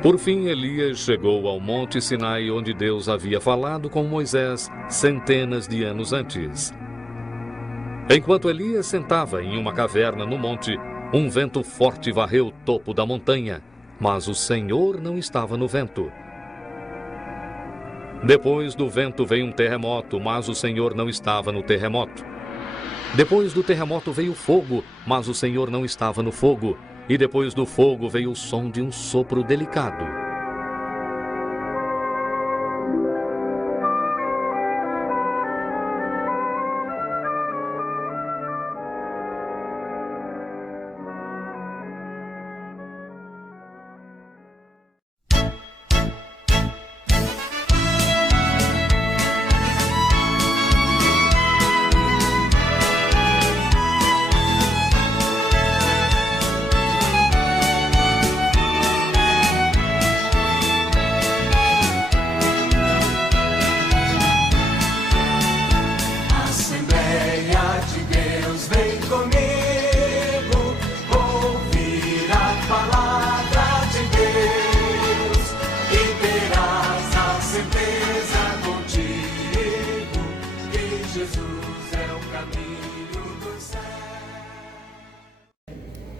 Por fim, Elias chegou ao Monte Sinai, onde Deus havia falado com Moisés centenas de anos antes. Enquanto Elias sentava em uma caverna no monte, um vento forte varreu o topo da montanha, mas o Senhor não estava no vento. Depois do vento veio um terremoto, mas o Senhor não estava no terremoto. Depois do terremoto veio fogo, mas o Senhor não estava no fogo. E depois do fogo veio o som de um sopro delicado.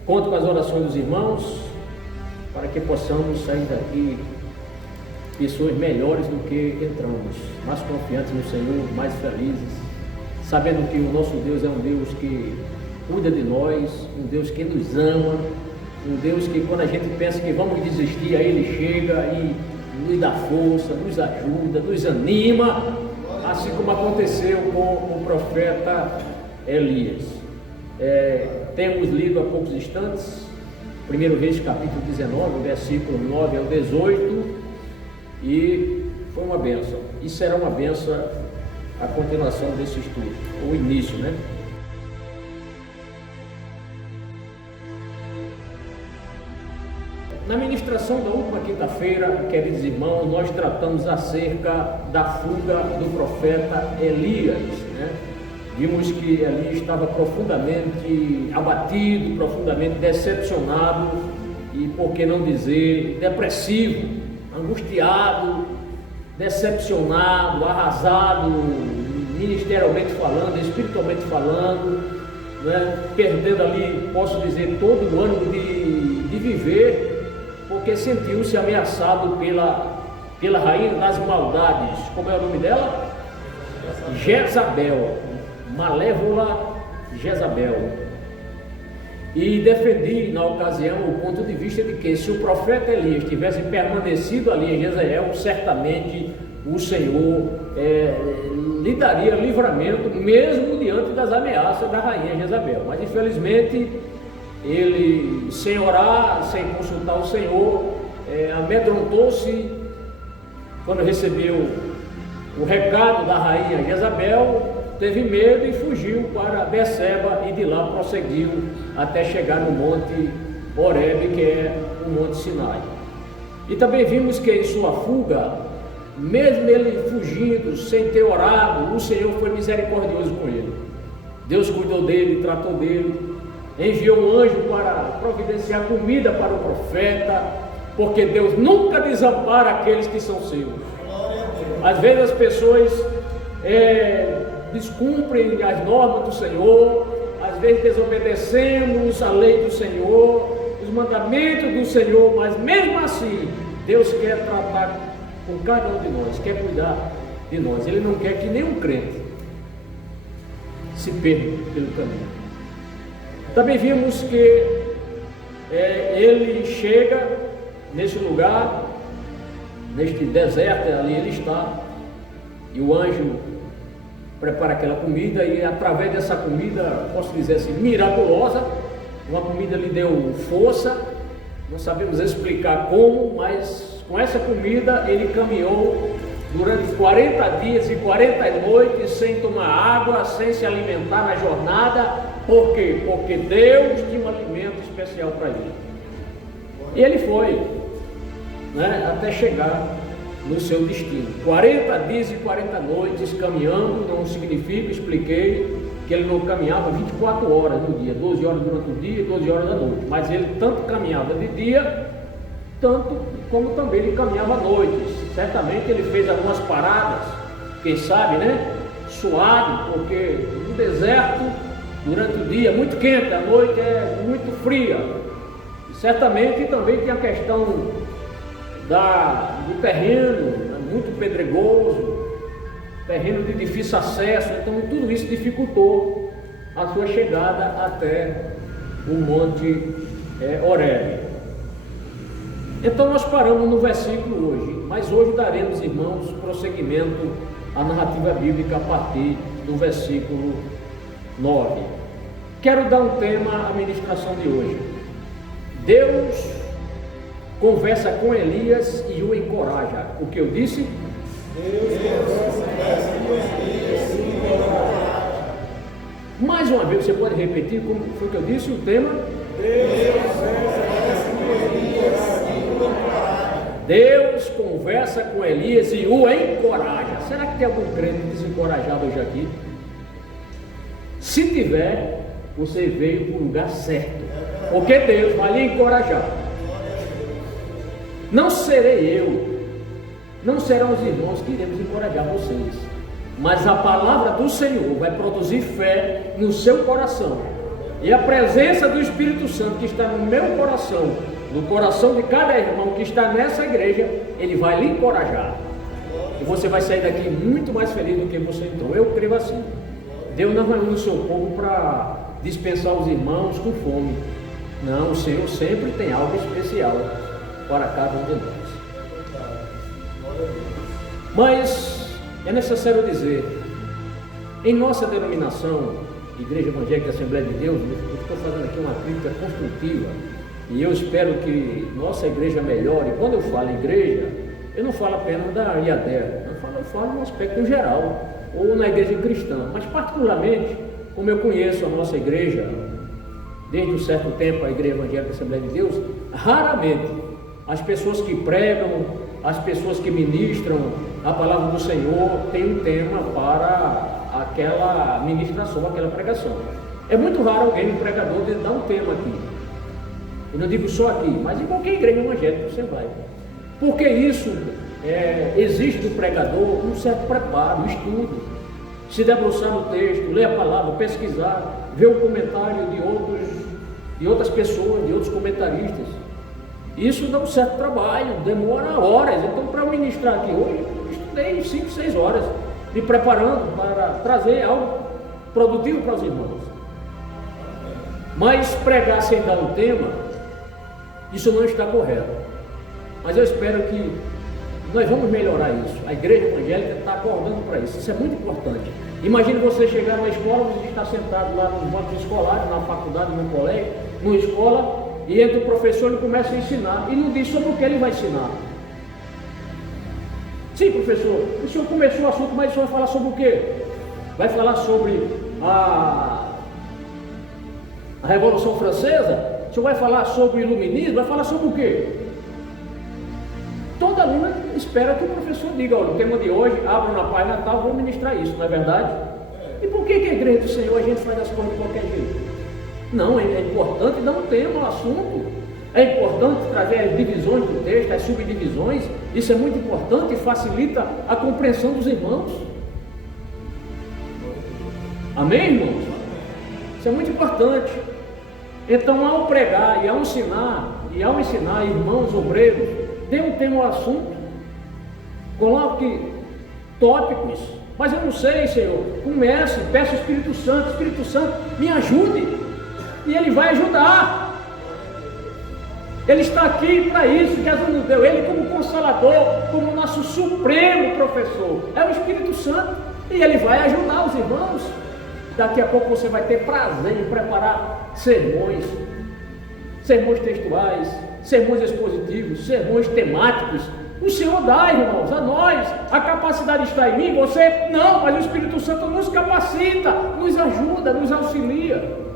Conto com as orações dos irmãos para que possamos sair daqui pessoas melhores do que entramos, mais confiantes no Senhor, mais felizes, sabendo que o nosso Deus é um Deus que cuida de nós, um Deus que nos ama, um Deus que quando a gente pensa que vamos desistir, aí Ele chega e nos dá força, nos ajuda, nos anima, assim como aconteceu com o profeta Elias. Temos lido há poucos instantes, 1 Reis capítulo 19, versículo 9 ao 18, e foi uma bênção. E será uma bênção a continuação desse estudo, o início, né? Na ministração da última quinta-feira, queridos irmãos, nós tratamos acerca da fuga do profeta Elias, né? Vimos que Elias estava profundamente abatido, profundamente decepcionado e, por que não dizer, depressivo, angustiado, decepcionado, arrasado, ministerialmente falando, espiritualmente falando, né? Perdendo ali, posso dizer, todo o ânimo de viver, porque sentiu-se ameaçado pela rainha das maldades. Como é o nome dela? Jezabel, malévola Jezabel. E defendi na ocasião o ponto de vista de que se o profeta Elias tivesse permanecido ali em Jezreel, certamente o Senhor lhe daria livramento mesmo diante das ameaças da rainha Jezabel. Mas infelizmente ele, sem orar, sem consultar o Senhor, amedrontou-se quando recebeu o recado da rainha Jezabel, teve medo e fugiu para Beceba e de lá prosseguiu até chegar no monte Horebe, que é o monte Sinai. E também vimos que em sua fuga, mesmo ele fugindo, sem ter orado, o Senhor foi misericordioso com ele. Deus cuidou dele, tratou dele, enviou um anjo para providenciar comida para o profeta, porque Deus nunca desampara aqueles que são seus. Às vezes as pessoas descumprem as normas do Senhor, às vezes desobedecemos a lei do Senhor, os mandamentos do Senhor, mas mesmo assim Deus quer tratar com cada um de nós, quer cuidar de nós. Ele não quer que nenhum crente se perca pelo caminho. Também vimos que ele chega nesse lugar, neste deserto, ali ele está, e o anjo prepara aquela comida, e através dessa comida, posso dizer assim, miraculosa, uma comida lhe deu força, não sabemos explicar como, mas com essa comida ele caminhou durante 40 dias e 40 noites sem tomar água, sem se alimentar na jornada. Por quê? Porque Deus tinha um alimento especial para ele. E ele foi, né, até chegar no seu destino. 40 dias e 40 noites caminhando, não significa, expliquei, que ele não caminhava 24 horas no dia, 12 horas durante o dia e 12 horas da noite, mas ele tanto caminhava de dia tanto como também ele caminhava à noite. Certamente ele fez algumas paradas, quem sabe, né? Suado, porque no deserto, durante o dia é muito quente, a noite é muito fria. E certamente também tem a questão do terreno, muito pedregoso, terreno de difícil acesso, então tudo isso dificultou a sua chegada até o Monte Horebe. Então nós paramos no versículo hoje, mas hoje daremos, irmãos, prosseguimento à narrativa bíblica a partir do versículo 9. Quero dar um tema à ministração de hoje. Deus conversa com Elias e o encoraja. O que eu disse? Deus conversa com Elias e o encoraja. Mais uma vez, você pode repetir como foi que eu disse o tema? Deus conversa com Elias e o encoraja. Deus conversa com Elias e o encoraja. Será que tem algum crente desencorajado hoje aqui? Se tiver, você veio para o lugar certo, porque Deus vai lhe encorajar. Não serei eu, não serão os irmãos que iremos encorajar vocês, mas a palavra do Senhor vai produzir fé no seu coração, e a presença do Espírito Santo que está no meu coração, no coração de cada irmão que está nessa igreja, ele vai lhe encorajar, e você vai sair daqui muito mais feliz do que você entrou. Eu creio assim. Deus não reúne o seu povo para dispensar os irmãos com fome. Não, o Senhor sempre tem algo especial para cada um de nós. Mas é necessário dizer, em nossa denominação, Igreja Evangélica Assembleia de Deus, eu estou fazendo aqui uma crítica construtiva, e eu espero que nossa igreja melhore. Quando eu falo igreja, eu não falo apenas da IADER, eu falo no aspecto geral, ou na igreja cristã, mas particularmente, como eu conheço a nossa igreja, desde um certo tempo, a Igreja Evangélica Assembleia de Deus, raramente as pessoas que pregam, as pessoas que ministram a palavra do Senhor têm um tema para aquela ministração, aquela pregação. É muito raro alguém, um pregador, dar um tema aqui. Eu não digo só aqui, mas em qualquer igreja evangélica você vai. Porque isso exige do pregador um certo preparo, um estudo, se debruçar no texto, ler a palavra, pesquisar, ver o comentário de outras pessoas, de outros comentaristas. Isso dá um certo trabalho, demora horas. Então, para eu ministrar aqui hoje, eu estudei 5, 6 horas, me preparando para trazer algo produtivo para os irmãos. Mas pregar sem dar um tema, isso não está correto. Mas eu espero que nós vamos melhorar isso. A igreja evangélica está acordando para isso. Isso é muito importante. Imagine você chegar na escola, você está sentado lá nos bancos escolares, na faculdade, no colégio, numa escola, e entra o professor e começa a ensinar, e não diz sobre o que ele vai ensinar. Sim, professor, o senhor começou o assunto, mas o senhor vai falar sobre o quê? Vai falar sobre a Revolução Francesa? O senhor vai falar sobre o iluminismo? Vai falar sobre o quê? Toda aluna espera que o professor diga: olha, o tema de hoje, abra na página tal, vou ministrar isso, não é verdade? E por que a igreja do Senhor a gente faz as coisas de qualquer jeito? Não, é importante dar um tema ao assunto, é importante trazer as divisões do texto, as subdivisões, isso é muito importante e facilita a compreensão dos irmãos. Amém, irmãos? Isso é muito importante. Então, ao pregar e ao ensinar irmãos obreiros, dê um tema ao assunto, coloque tópicos. Mas eu não sei, Senhor, comece, peça ao Espírito Santo, me ajude, e Ele vai ajudar. Ele está aqui para isso, que Jesus nos deu, Ele como Consolador, como nosso supremo professor, é o Espírito Santo, e Ele vai ajudar os irmãos. Daqui a pouco você vai ter prazer em preparar sermões textuais, sermões expositivos, sermões temáticos. O Senhor dá, irmãos, a nós. A capacidade está em mim, você não, mas o Espírito Santo nos capacita, nos ajuda, nos auxilia.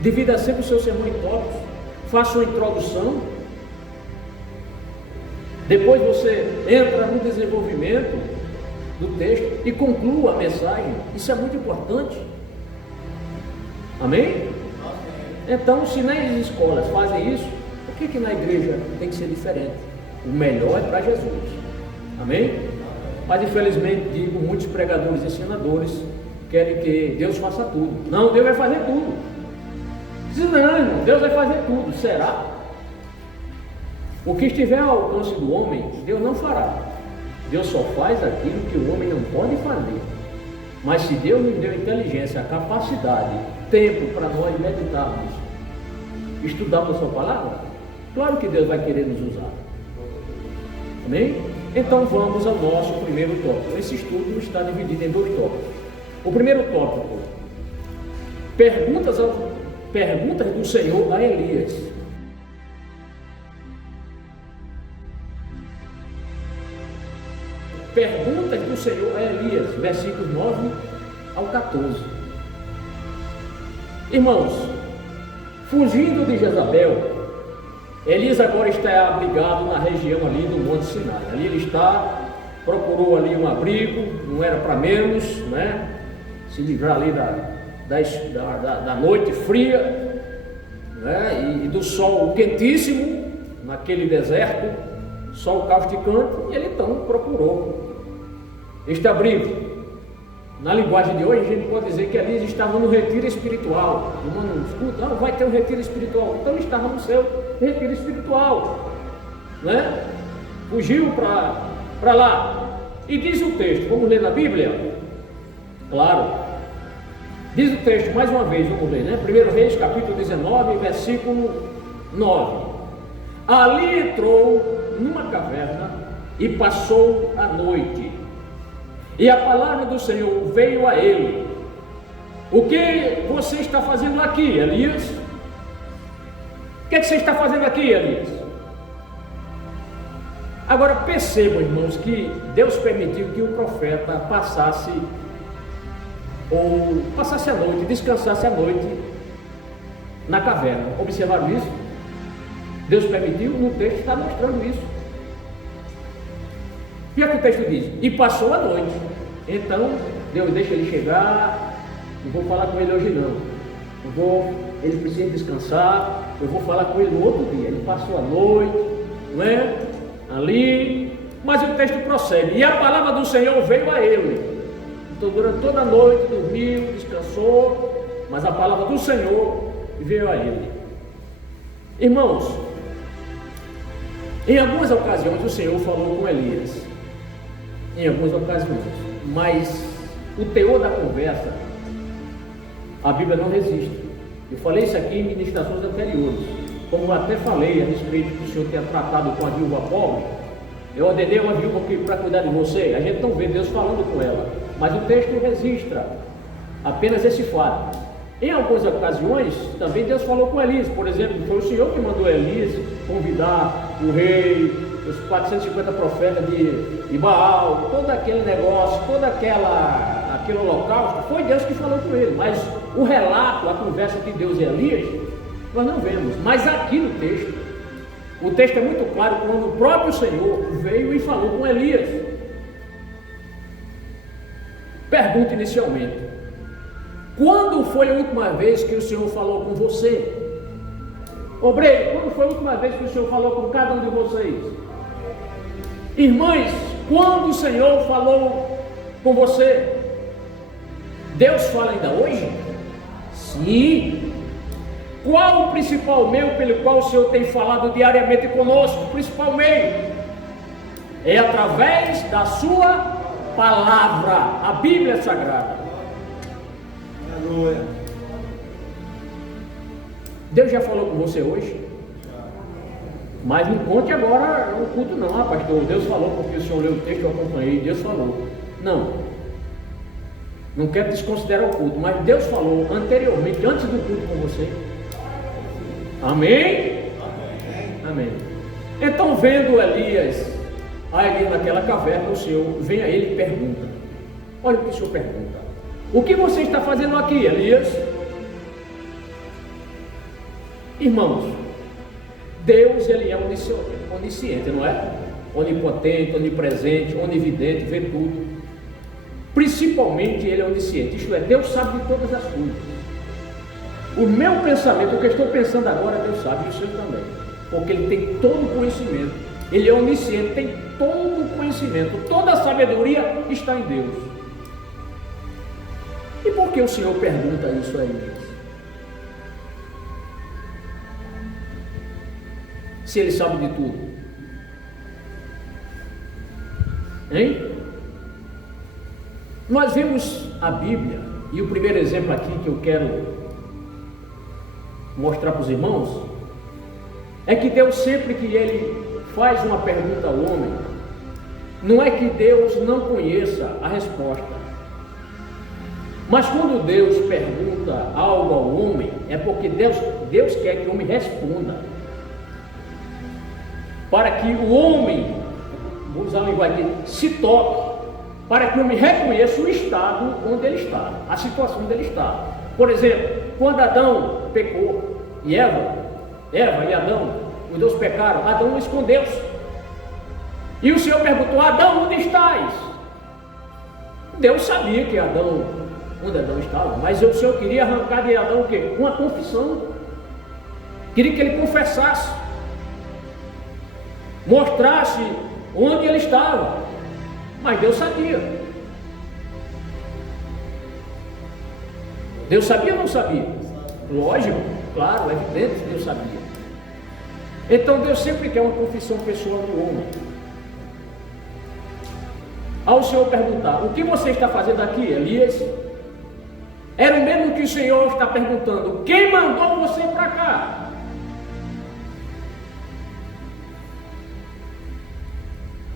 Divida sempre o seu sermão em tópicos, faça uma introdução, depois você entra no desenvolvimento do texto e conclua a mensagem. Isso é muito importante. Amém? Então, se nas escolas fazem isso, por que na igreja tem que ser diferente? O melhor é para Jesus. Amém? Mas infelizmente, digo, muitos pregadores e ensinadores querem que Deus faça tudo. Não, Deus vai fazer tudo. Diz, não, irmão, Deus vai fazer tudo. Será? O que estiver ao alcance do homem, Deus não fará. Deus só faz aquilo que o homem não pode fazer. Mas se Deus nos deu inteligência, capacidade, tempo para nós meditarmos, estudarmos a sua palavra, claro que Deus vai querer nos usar. Amém? Então vamos ao nosso primeiro tópico. Esse estudo está dividido em 2 tópicos. O primeiro tópico, perguntas do Senhor a Elias. Perguntas do Senhor a Elias, versículos 9 ao 14. Irmãos, fugindo de Jezabel, Elias agora está abrigado na região ali do Monte Sinai. Ali ele está, procurou ali um abrigo, não era para menos, né? Se livrar ali da noite fria, né? E do sol quentíssimo, naquele deserto, sol causticante, e ele então procurou este abrigo. Na linguagem de hoje, a gente pode dizer que Elias estava no retiro espiritual. Irmão, escuta, não, vai ter um retiro espiritual. Então ele estava no seu retiro espiritual, né? Fugiu para lá. E diz o texto, vamos ler na Bíblia? Claro. Diz o texto, mais uma vez, vamos ler, né? 1 Reis, capítulo 19, versículo 9. Ali entrou numa caverna e passou a noite. E a palavra do Senhor veio a ele. O que você está fazendo aqui, Elias? O que você está fazendo aqui, Elias? Agora percebam, irmãos, que Deus permitiu que o profeta passasse a noite, descansasse a noite na caverna. Observaram isso? Deus permitiu, no texto está mostrando isso. E é que o texto diz? E passou a noite. Então, Deus deixa ele chegar. Não vou falar com ele hoje não. Ele precisa descansar. Eu vou falar com ele no outro dia. Ele passou a noite, não é? Ali. Mas o texto prossegue. E a palavra do Senhor veio a ele. Então, durante toda a noite, dormiu, descansou. Mas a palavra do Senhor veio a ele. Irmãos, em algumas ocasiões o Senhor falou com Elias. Em algumas ocasiões, mas o teor da conversa, a Bíblia não resiste. Eu falei isso aqui em ministrações anteriores, como eu até falei a respeito do Senhor ter tratado com a viúva pobre. Eu ordenei uma viúva para cuidar de você. A gente não vê Deus falando com ela, mas o texto registra apenas esse fato. Em algumas ocasiões, também Deus falou com Elias. Por exemplo, foi o Senhor que mandou Elias convidar o rei, os 450 profetas de Baal, todo aquele negócio, aquele holocausto, foi Deus que falou com ele. Mas o relato, a conversa de Deus e Elias, nós não vemos. Mas aqui no texto, o texto é muito claro quando o próprio Senhor veio e falou com Elias. Pergunta inicialmente: quando foi a última vez que o Senhor falou com você? Obreiro, quando foi a última vez que o Senhor falou com cada um de vocês? Irmãs, quando o Senhor falou com você? Deus fala ainda hoje? Sim. Qual o principal meio pelo qual o Senhor tem falado diariamente conosco? O principal meio é através da sua palavra, a Bíblia Sagrada. Aleluia. Deus já falou com você hoje? Mas não conte agora o culto não, pastor. Deus falou porque o senhor leu o texto, eu acompanhei, Deus falou. Não quero desconsiderar o culto, mas Deus falou anteriormente, antes do culto com você. Amém? Amém. Então, vendo Elias ali naquela caverna, o Senhor vem a ele e pergunta. Olha o que o Senhor pergunta: o que você está fazendo aqui, Elias? Irmãos, Deus, ele é onisciente, não é? Onipotente, onipresente, onividente, vê tudo. Principalmente ele é onisciente, isto é, Deus sabe de todas as coisas. O meu pensamento, o que eu estou pensando agora, Deus sabe, e o seu também. Porque Ele tem todo o conhecimento. Ele é onisciente, tem todo o conhecimento. Toda a sabedoria está em Deus. E por que o Senhor pergunta isso a Elias? Se Ele sabe de tudo. Hein? Nós vemos a Bíblia, e o primeiro exemplo aqui que eu quero mostrar para os irmãos, é que Deus, sempre que Ele faz uma pergunta ao homem, não é que Deus não conheça a resposta, mas quando Deus pergunta algo ao homem, é porque Deus quer que o homem responda, para que o homem, vou usar a linguagem aqui, se toque, para que o homem reconheça o estado onde ele está, a situação onde ele está. Por exemplo, quando Adão pecou e Eva e Adão, os dois pecaram, Adão escondeu-se. E o Senhor perguntou: Adão, onde estás? Deus sabia que onde Adão estava, mas o Senhor queria arrancar de Adão o quê? Uma confissão. Queria que ele confessasse, mostrasse onde ele estava. Mas Deus sabia. Deus sabia ou não sabia? Lógico, claro, é evidente que Deus sabia. Então Deus sempre quer uma confissão pessoal do homem. Ao Senhor perguntar: o que você está fazendo aqui, Elias? Era o mesmo que o Senhor está perguntando: quem mandou você para cá?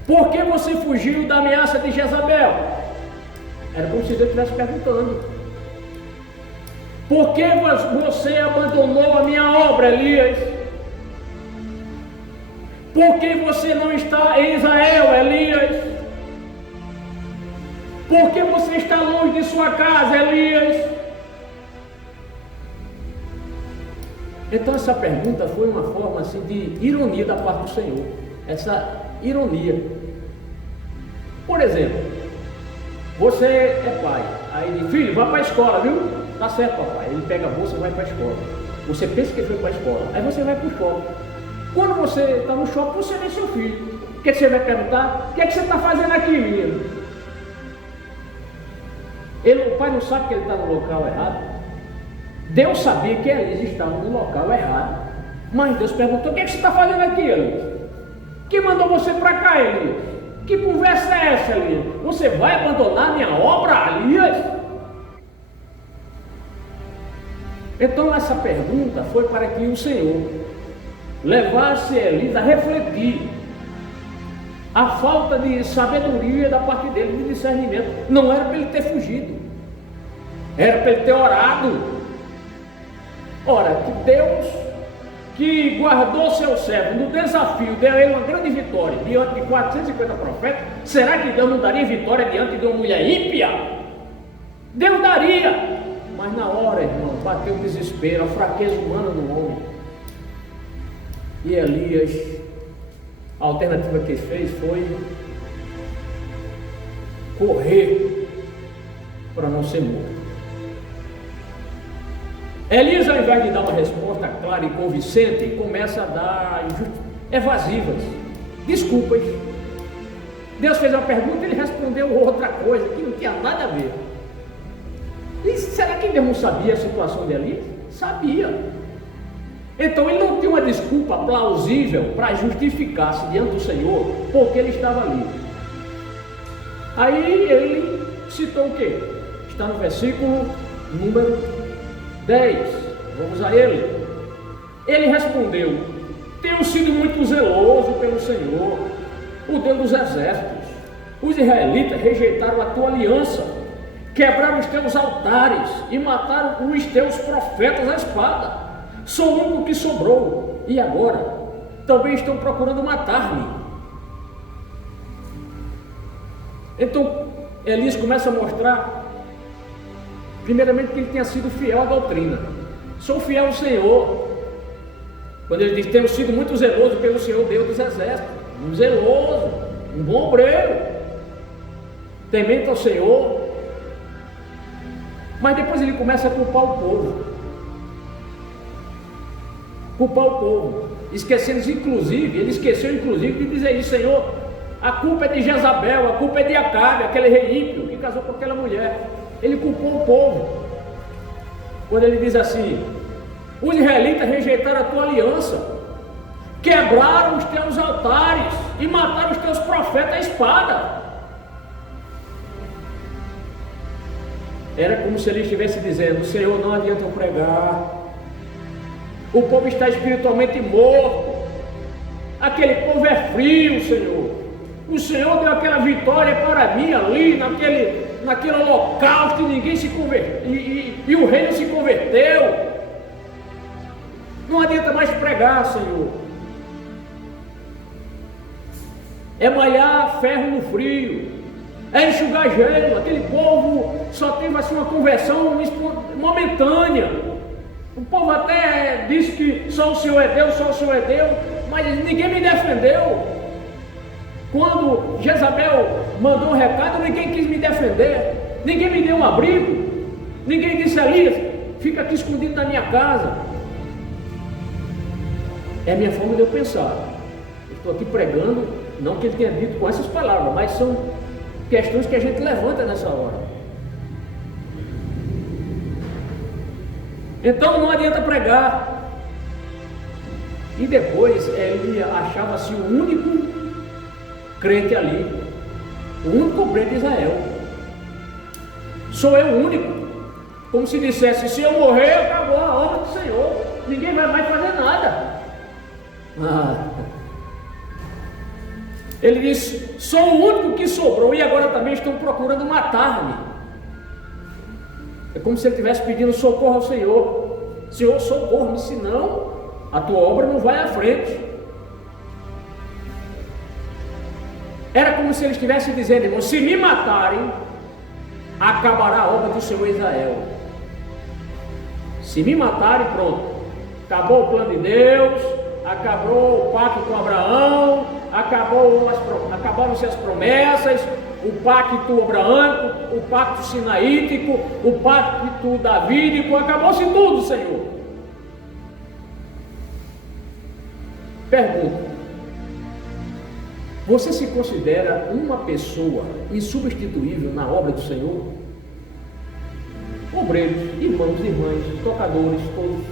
Por que você fugiu da ameaça de Jezabel? Era como se Deus estivesse perguntando. Por que você abandonou a minha obra, Elias? Por que você não está em Israel, Elias? Por que você está longe de sua casa, Elias? Então essa pergunta foi uma forma assim de ironia da parte do Senhor. Essa ironia. Por exemplo, você é pai, aí diz: filho, vai para a escola, viu? Tá certo, papai. Ele pega a bolsa e vai para a escola. Você pensa que ele foi para a escola, aí você vai para o shopping. Quando você está no shopping, você vê seu filho. O que você vai perguntar? O que você está fazendo aqui, menino? O pai não sabe que ele está no local errado. Deus sabia que Elias estava no local errado, mas Deus perguntou: o que você está fazendo aqui, Elias? Quem mandou você para cá, Elias? Que conversa é essa, Elias? Você vai abandonar minha obra, Elias? Então essa pergunta foi para que o Senhor levasse Elias a refletir a falta de sabedoria da parte dele, de discernimento. Não era para ele ter fugido, era para ele ter orado. Ora, que Deus, que guardou seu servo no desafio, deu a ele uma grande vitória diante de 450 profetas, será que Deus não daria vitória diante de uma mulher ímpia? Deus daria, mas na hora, irmão, bateu o desespero, a fraqueza humana no homem. E Elias, a alternativa que ele fez foi correr para não ser morto. Elias, ao invés de dar uma resposta clara e convincente, começa a dar evasivas, desculpas. Deus fez uma pergunta e ele respondeu outra coisa que não tinha nada a ver. E será que Deus não sabia a situação de Elias? Sabia. Então ele não tinha uma desculpa plausível para justificar-se diante do Senhor porque ele estava ali. Aí ele citou o quê? Está no versículo número 10. Vamos a ele. Ele respondeu: tenho sido muito zeloso pelo Senhor, o Deus dos exércitos. Os israelitas rejeitaram a tua aliança, quebraram os teus altares e mataram os teus profetas à espada. Sou o único que sobrou, e agora também estão procurando matar-me. Então Elias começa a mostrar, primeiramente, que ele tinha sido fiel à doutrina. Sou fiel ao Senhor. Quando ele diz: tenho sido muito zeloso pelo Senhor, Deus dos exércitos. Um zeloso, um bom obreiro, temente ao Senhor. Mas depois ele começa a culpar o povo. culpar o povo, esquecendo inclusive, ele esqueceu inclusive de dizer isso: Senhor, a culpa é de Jezabel, a culpa é de Acabe, aquele rei ímpio que casou com aquela mulher. Ele culpou o povo, quando ele diz assim: os israelitas rejeitaram a tua aliança, quebraram os teus altares e mataram os teus profetas à espada. Era como se ele estivesse dizendo: Senhor, não adianta eu pregar, o povo está espiritualmente morto, aquele povo é frio, Senhor. O Senhor deu aquela vitória para mim ali, naquele holocausto, e ninguém se converteu, e o reino se converteu. Não adianta mais pregar, Senhor. É malhar ferro no frio, é enxugar gelo. Aquele povo só teve assim uma conversão momentânea. O povo até disse que só o Senhor é Deus, só o Senhor é Deus, mas ninguém me defendeu. Quando Jezabel mandou um recado, ninguém quis me defender, ninguém me deu um abrigo, ninguém disse: Elias, fica aqui escondido na minha casa. É a minha forma de eu pensar. Eu estou aqui pregando, não que ele tenha dito com essas palavras, mas são questões que a gente levanta nessa hora. Então não adianta pregar. E depois ele achava-se o único crente ali, o único crente de Israel. Sou eu o único. Como se dissesse: se eu morrer, acabou a obra do Senhor, ninguém vai mais fazer nada. Ele disse: sou o único que sobrou e agora também estão procurando matar-me. É como se ele estivesse pedindo socorro ao Senhor: Senhor, socorre-me, senão a tua obra não vai à frente. Era como se ele estivesse dizendo: irmão, se me matarem, acabará a obra do Senhor Israel. Se me matarem, pronto, acabou o plano de Deus, acabou o pacto com Abraão, acabaram-se as promessas, o pacto abraâmico, o pacto sinaítico, o pacto davídico, acabou-se tudo, Senhor. Pergunta: você se considera uma pessoa insubstituível na obra do Senhor? Obreiros, irmãos, irmãs, tocadores, todos.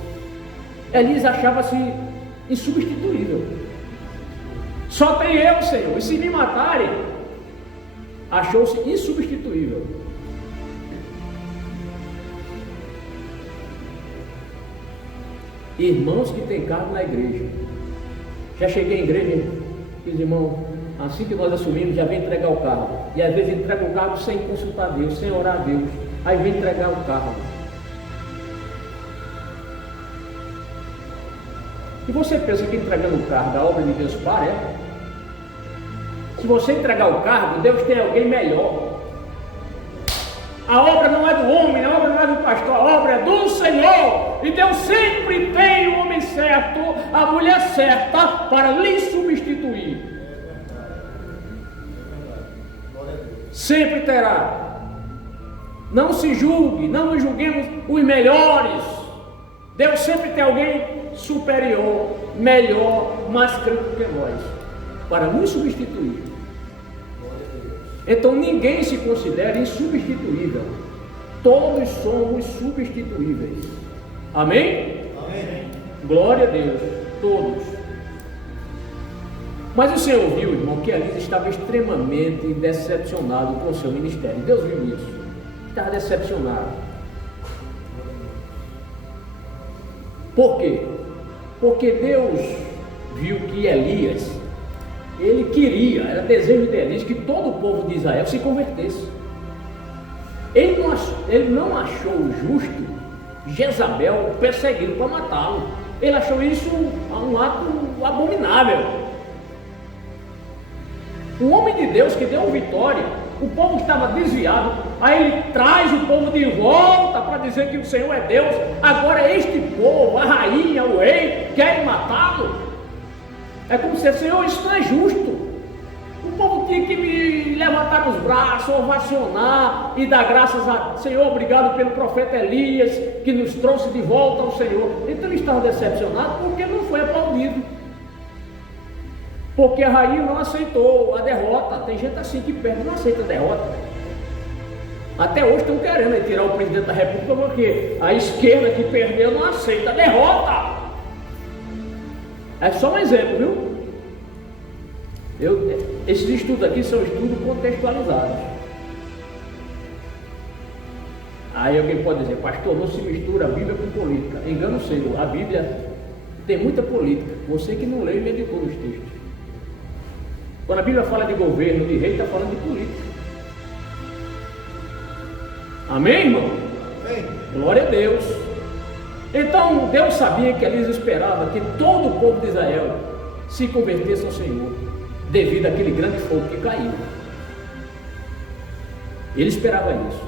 Elias achava-se insubstituível. Só tem eu, Senhor, e se me matarem, achou-se insubstituível. Irmãos que têm cargo na igreja. Já cheguei à igreja, diz: irmão, assim que nós assumimos, já vem entregar o carro. E às vezes entrega o carro sem consultar Deus, sem orar a Deus. Aí vem entregar o carro. E você pensa que entregando o cargo, a obra de Deus para, é? Se você entregar o cargo, Deus tem alguém melhor. A obra não é do homem, a obra não é do pastor, a obra é do Senhor. E Deus sempre tem o homem certo, a mulher certa para lhe substituir. Sempre terá. Não se julgue, não nos julguemos os melhores. Deus sempre tem alguém superior, melhor, mais crente que nós, para nos substituir. Então ninguém se considera insubstituível. Todos somos substituíveis. Amém? Amém. Glória a Deus, todos. Mas o Senhor viu, irmão, que Elias estava extremamente decepcionado com o seu ministério. Deus viu isso. Estava decepcionado. Por quê? Porque Deus viu que Elias, ele queria, era desejo de Elias, que todo o povo de Israel se convertesse. Ele não achou justo Jezabel perseguindo para matá-lo. Ele achou isso um ato abominável. O homem de Deus que deu vitória, o povo estava desviado, aí ele traz o povo de volta para dizer que o Senhor é Deus. Agora este povo, a rainha, o rei, querem matá-lo. É como se, Senhor, isso não é justo. O povo de que me levantar os braços, ovacionar e dar graças a Senhor, obrigado pelo profeta Elias, que nos trouxe de volta ao Senhor. Então ele estava decepcionado porque não foi aplaudido. Porque a rainha não aceitou a derrota. Tem gente assim que perde, não aceita a derrota. Até hoje estão querendo tirar o presidente da República porque a esquerda que perdeu não aceita a derrota. É só um exemplo, viu? Esses estudos aqui são estudos contextualizados. Aí alguém pode dizer, pastor, não se mistura a Bíblia com política. Engano seu, a Bíblia tem muita política. Você que não leu e meditou nos textos. Quando a Bíblia fala de governo, de rei, está falando de política. Amém, irmão? Amém. Glória a Deus. Então Deus sabia que Elias esperava que todo o povo de Israel se convertesse ao Senhor, devido àquele grande fogo que caiu. Ele esperava isso.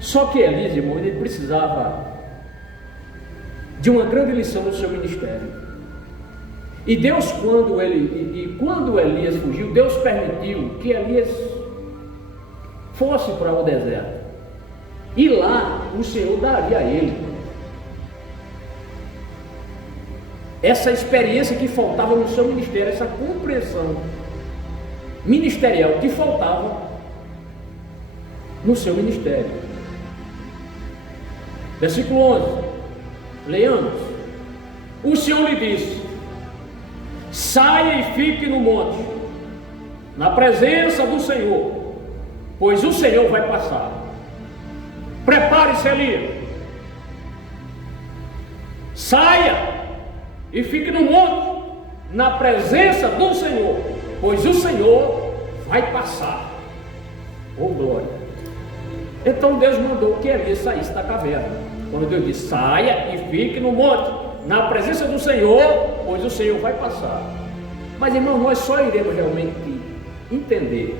Só que Elias, irmão, ele precisava de uma grande lição no seu ministério. E Deus, quando Elias fugiu, Deus permitiu que Elias fosse para o deserto. E lá o Senhor daria a ele essa experiência que faltava no seu ministério, essa compreensão ministerial que faltava no seu ministério. Versículo 11, leamos. O Senhor lhe disse: saia e fique no monte, na presença do Senhor, pois o Senhor vai passar. Prepare-se, Elias, saia e fique no monte, na presença do Senhor, pois o Senhor vai passar. Oh glória! Então Deus mandou que Elias saísse da caverna. Quando Deus disse, saia e fique no monte, na presença do Senhor, pois o Senhor vai passar. Mas irmão, nós só iremos realmente entender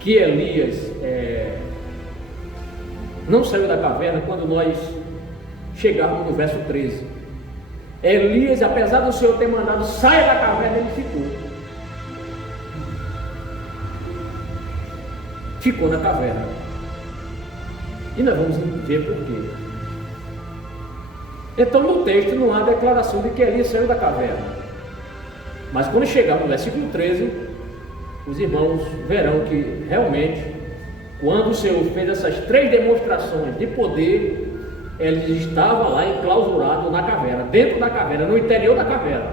que Elias não saiu da caverna quando nós chegarmos no verso 13. Elias, apesar do Senhor ter mandado saia da caverna, ele ficou na caverna. E nós vamos ver por quê. Então no texto não há declaração de que Elias saiu da caverna. Mas quando chegar no versículo 13, os irmãos verão que realmente, quando o Senhor fez essas 3 demonstrações de poder, ele estava lá enclausurado na caverna, dentro da caverna, no interior da caverna.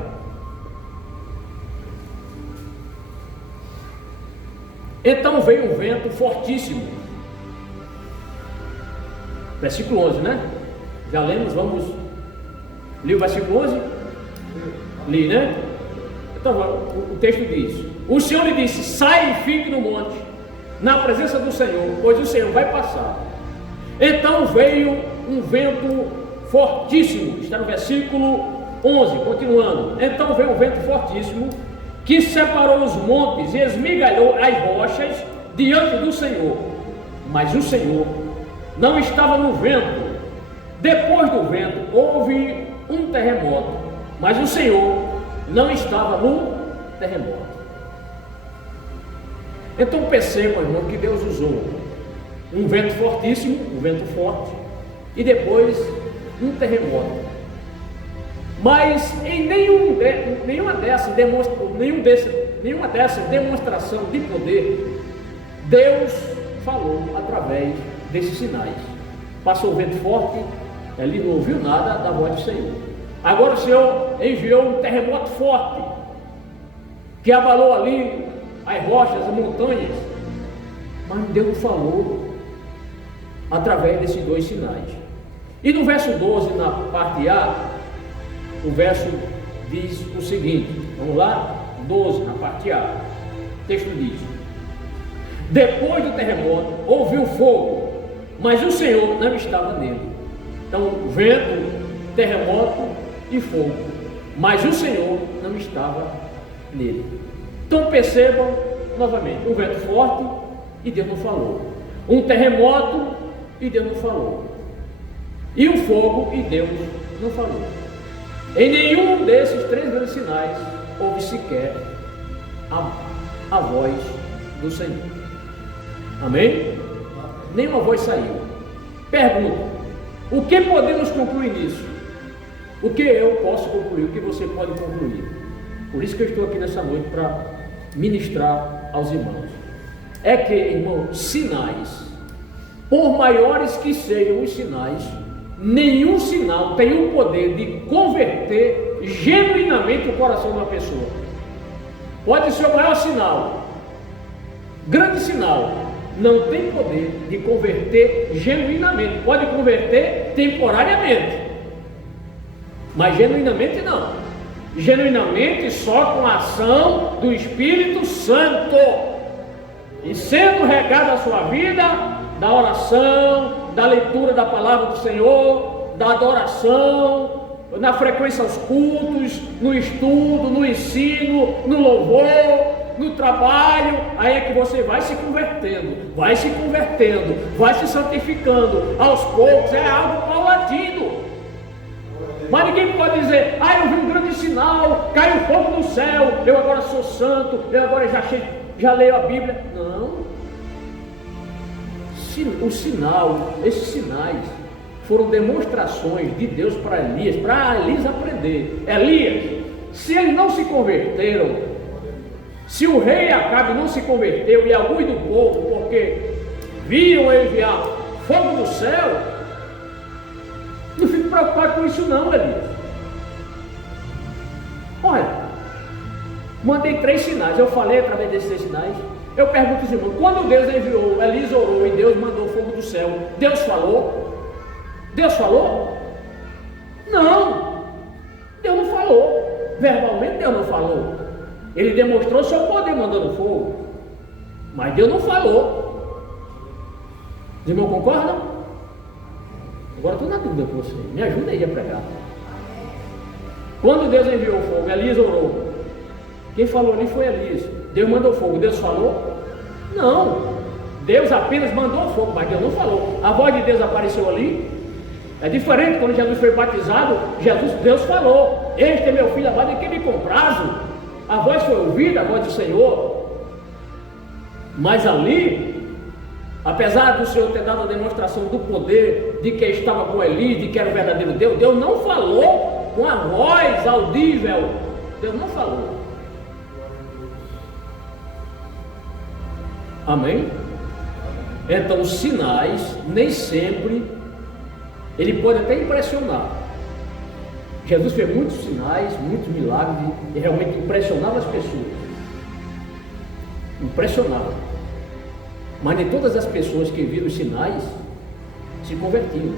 Então veio um vento fortíssimo. Versículo 11, né? Já lemos, vamos ler o versículo 11? Li, né? Então o texto diz: o Senhor lhe disse, saia e fique no monte, na presença do Senhor, pois o Senhor vai passar. Então veio um vento fortíssimo, está no versículo 11, continuando. Então veio um vento fortíssimo, que separou os montes e esmigalhou as rochas diante do Senhor. Mas o Senhor não estava no vento. Depois do vento houve um terremoto, mas o Senhor não estava no terremoto. Então percebam, irmão, que Deus usou um vento fortíssimo, um vento forte, e depois um terremoto. Mas em nenhuma dessas demonstração de poder, Deus falou através desses sinais. Passou o vento forte, ele não ouviu nada da voz do Senhor. Agora o Senhor enviou um terremoto forte, que abalou ali as rochas, as montanhas, mas Deus não falou através desses 2 sinais. E no verso 12, na parte A, o verso diz o seguinte, vamos lá? 12, na parte A, o texto diz: depois do terremoto houve um fogo, mas o Senhor não estava nele. Então, vento, terremoto e fogo, mas o Senhor não estava nele. Então percebam novamente, um vento forte e Deus não falou, um terremoto e Deus não falou, e o fogo e Deus não falou. Em nenhum desses 3 grandes sinais houve sequer a voz do Senhor. Amém? Nenhuma voz saiu. Pergunta: o que podemos concluir nisso? O que eu posso concluir? O que você pode concluir? Por isso que eu estou aqui nessa noite, para ministrar aos irmãos. É que, irmãos, sinais, por maiores que sejam os sinais, nenhum sinal tem o poder de converter genuinamente o coração de uma pessoa. Pode ser o maior sinal, grande sinal, não tem poder de converter genuinamente. Pode converter temporariamente, mas genuinamente não. Genuinamente só com a ação do Espírito Santo, e sendo regada a sua vida da oração, da leitura da palavra do Senhor, da adoração, na frequência aos cultos, no estudo, no ensino, no louvor, no trabalho. Aí é que você vai se convertendo, vai se santificando aos poucos. É algo paulatino. Mas ninguém pode dizer: eu vi um grande sinal, caiu fogo do céu, eu agora sou santo, eu agora já leio a Bíblia. Não. O sinal, esses sinais foram demonstrações de Deus para Elias aprender. Elias, se eles não se converteram, se o rei Acabe não se converteu e alguns do povo, porque viram eu enviar fogo do céu, não fique preocupado com isso não, Elias. Olha, mandei 3 sinais, eu falei através desses 3 sinais. Eu pergunto aos irmãos: quando Deus enviou, Elias orou e Deus mandou fogo do céu, Deus falou? Deus falou? Não, Deus não falou. Verbalmente Deus não falou. Ele demonstrou seu poder mandando fogo, mas Deus não falou. Os irmãos concordam? Agora estou na dúvida com você, me ajuda aí a pregar. Quando Deus enviou o fogo, Elias orou. Quem falou ali foi Elias. Deus mandou fogo, Deus falou? Não, Deus apenas mandou fogo, mas Deus não falou. A voz de Deus apareceu ali. É diferente. Quando Jesus foi batizado, Deus falou: este é meu filho amado em quem me comprazo. A voz foi ouvida, a voz do Senhor. Mas ali, apesar do Senhor ter dado a demonstração do poder, de que estava com Elias, de que era o verdadeiro Deus, Deus não falou com a voz audível. Deus não falou. Amém? Então, os sinais, nem sempre, ele pode até impressionar. Jesus fez muitos sinais, muitos milagres, e realmente impressionava as pessoas. Impressionava. Mas nem todas as pessoas que viram os sinais se convertiam.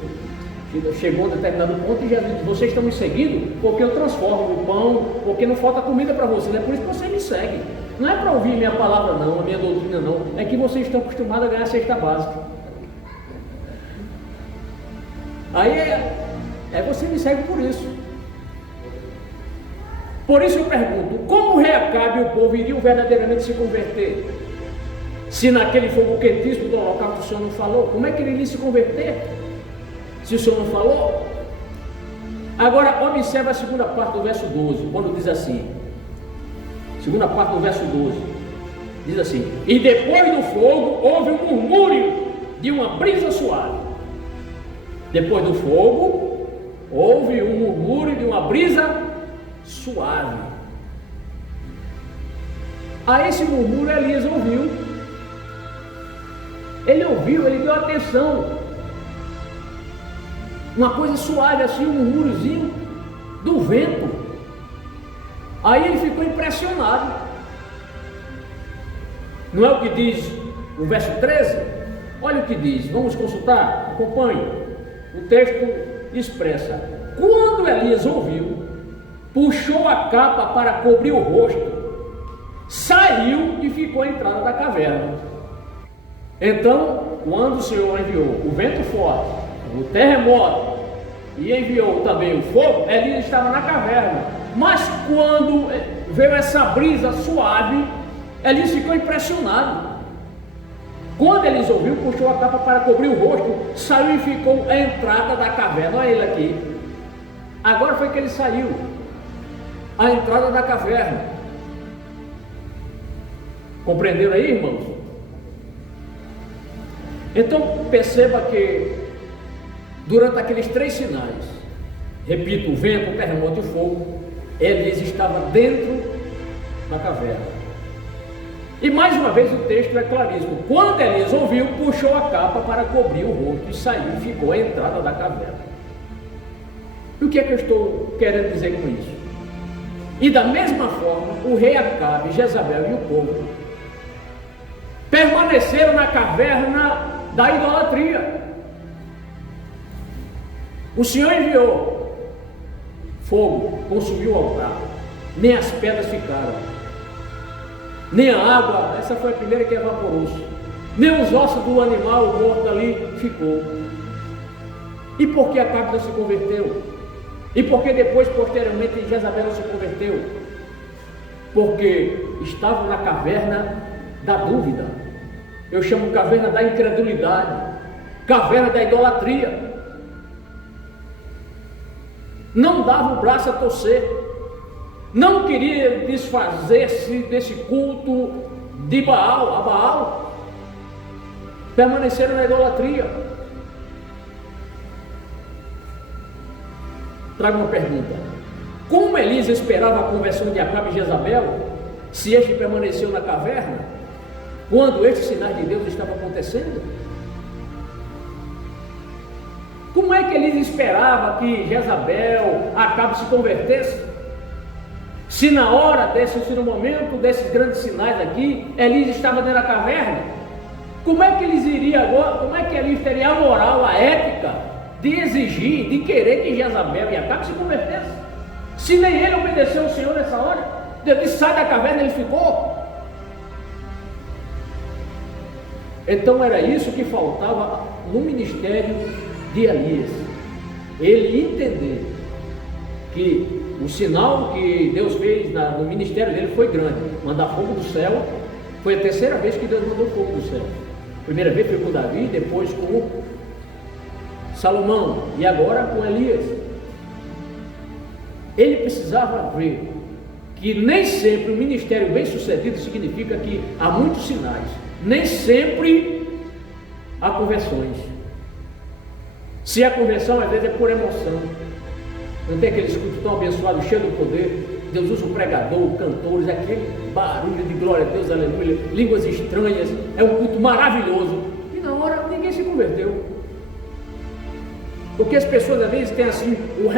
Chegou a um determinado ponto e Jesus disse: vocês estão me seguindo porque eu transformo o pão, porque não falta comida para vocês, é por isso que você me segue. Não é para ouvir minha palavra não, a minha doutrina não, é que vocês estão acostumados a ganhar a cesta básica. Aí você me segue por isso. Por isso eu pergunto: como o rei Acabe e o povo iriam verdadeiramente se converter, se naquele fogo quentíssimo do holocausto o Senhor não falou? Como é que ele iria se converter, se o Senhor não falou? Agora observa a segunda parte do verso 12, quando diz assim, segunda parte do verso 12, diz assim: e depois do fogo houve um murmúrio de uma brisa suave. Depois do fogo houve um murmúrio de uma brisa suave. A esse murmúrio Elias ouviu. Ele ouviu, ele deu atenção. Uma coisa suave assim, um murmúriozinho do vento. Aí ele ficou impressionado. Não é o que diz o verso 13? Olha o que diz, vamos consultar, acompanhe. O texto expressa: quando Elias ouviu, puxou a capa para cobrir o rosto, saiu e ficou à entrada da caverna. Então, quando o Senhor enviou o vento forte, o terremoto, e enviou também o fogo, Elias estava na caverna. Mas quando veio essa brisa suave, Elias ficou impressionado. Quando Elias ouviu, puxou a capa para cobrir o rosto, saiu e ficou à entrada da caverna. Olha ele aqui. Agora foi que ele saiu, à entrada da caverna. Compreenderam aí, irmãos? Então perceba que durante aqueles 3 sinais, repito, o vento, o terremoto e o fogo, Elias estava dentro da caverna. E mais uma vez o texto é claríssimo. Quando Elias ouviu, puxou a capa para cobrir o rosto e saiu e ficou à entrada da caverna. E o que é que eu estou querendo dizer com isso? E da mesma forma, o rei Acabe, Jezabel e o povo permaneceram na caverna da idolatria. O Senhor enviou fogo, consumiu o altar, nem as pedras ficaram, nem a água, essa foi a primeira que evaporou-se, nem os ossos do animal morto ali ficou. E por que Acabe não se converteu? E por que depois, posteriormente, Jezabel não se converteu? Porque estavam na caverna da dúvida. Eu chamo caverna da incredulidade, caverna da idolatria. Não dava o braço a torcer, não queria desfazer-se desse culto de Baal, a Baal, permaneceram na idolatria. Trago uma pergunta: como Elias esperava a conversão de Acabe e Jezabel, se este permaneceu na caverna, quando estes sinais de Deus estavam acontecendo? Como é que Elias esperava que Jezabel, Acabe se convertesse? Se na hora se no momento desses grandes sinais aqui, Elias estava dentro da caverna, como é que eles iriam agora, como é que Elias teria a moral, a ética de exigir, de querer que Jezabel e Acabe se convertessem? Se nem ele obedeceu ao Senhor nessa hora, Deus disse: sai da caverna, ele ficou. Então era isso que faltava no ministério de Elias, ele entender que o sinal que Deus fez no ministério dele foi grande, mandar fogo do céu. Foi a terceira vez que Deus mandou fogo do céu. A primeira vez foi com Davi, depois com Salomão e agora com Elias. Ele precisava ver que nem sempre o ministério bem sucedido significa que há muitos sinais, nem sempre há conversões. Se a conversão às vezes é por emoção, não tem aquele escudo tão abençoado, cheio do poder, Deus usa o pregador, cantores, aquele barulho de glória a Deus, aleluia, línguas estranhas, é um culto maravilhoso, e na hora ninguém se converteu, porque as pessoas às vezes têm assim uma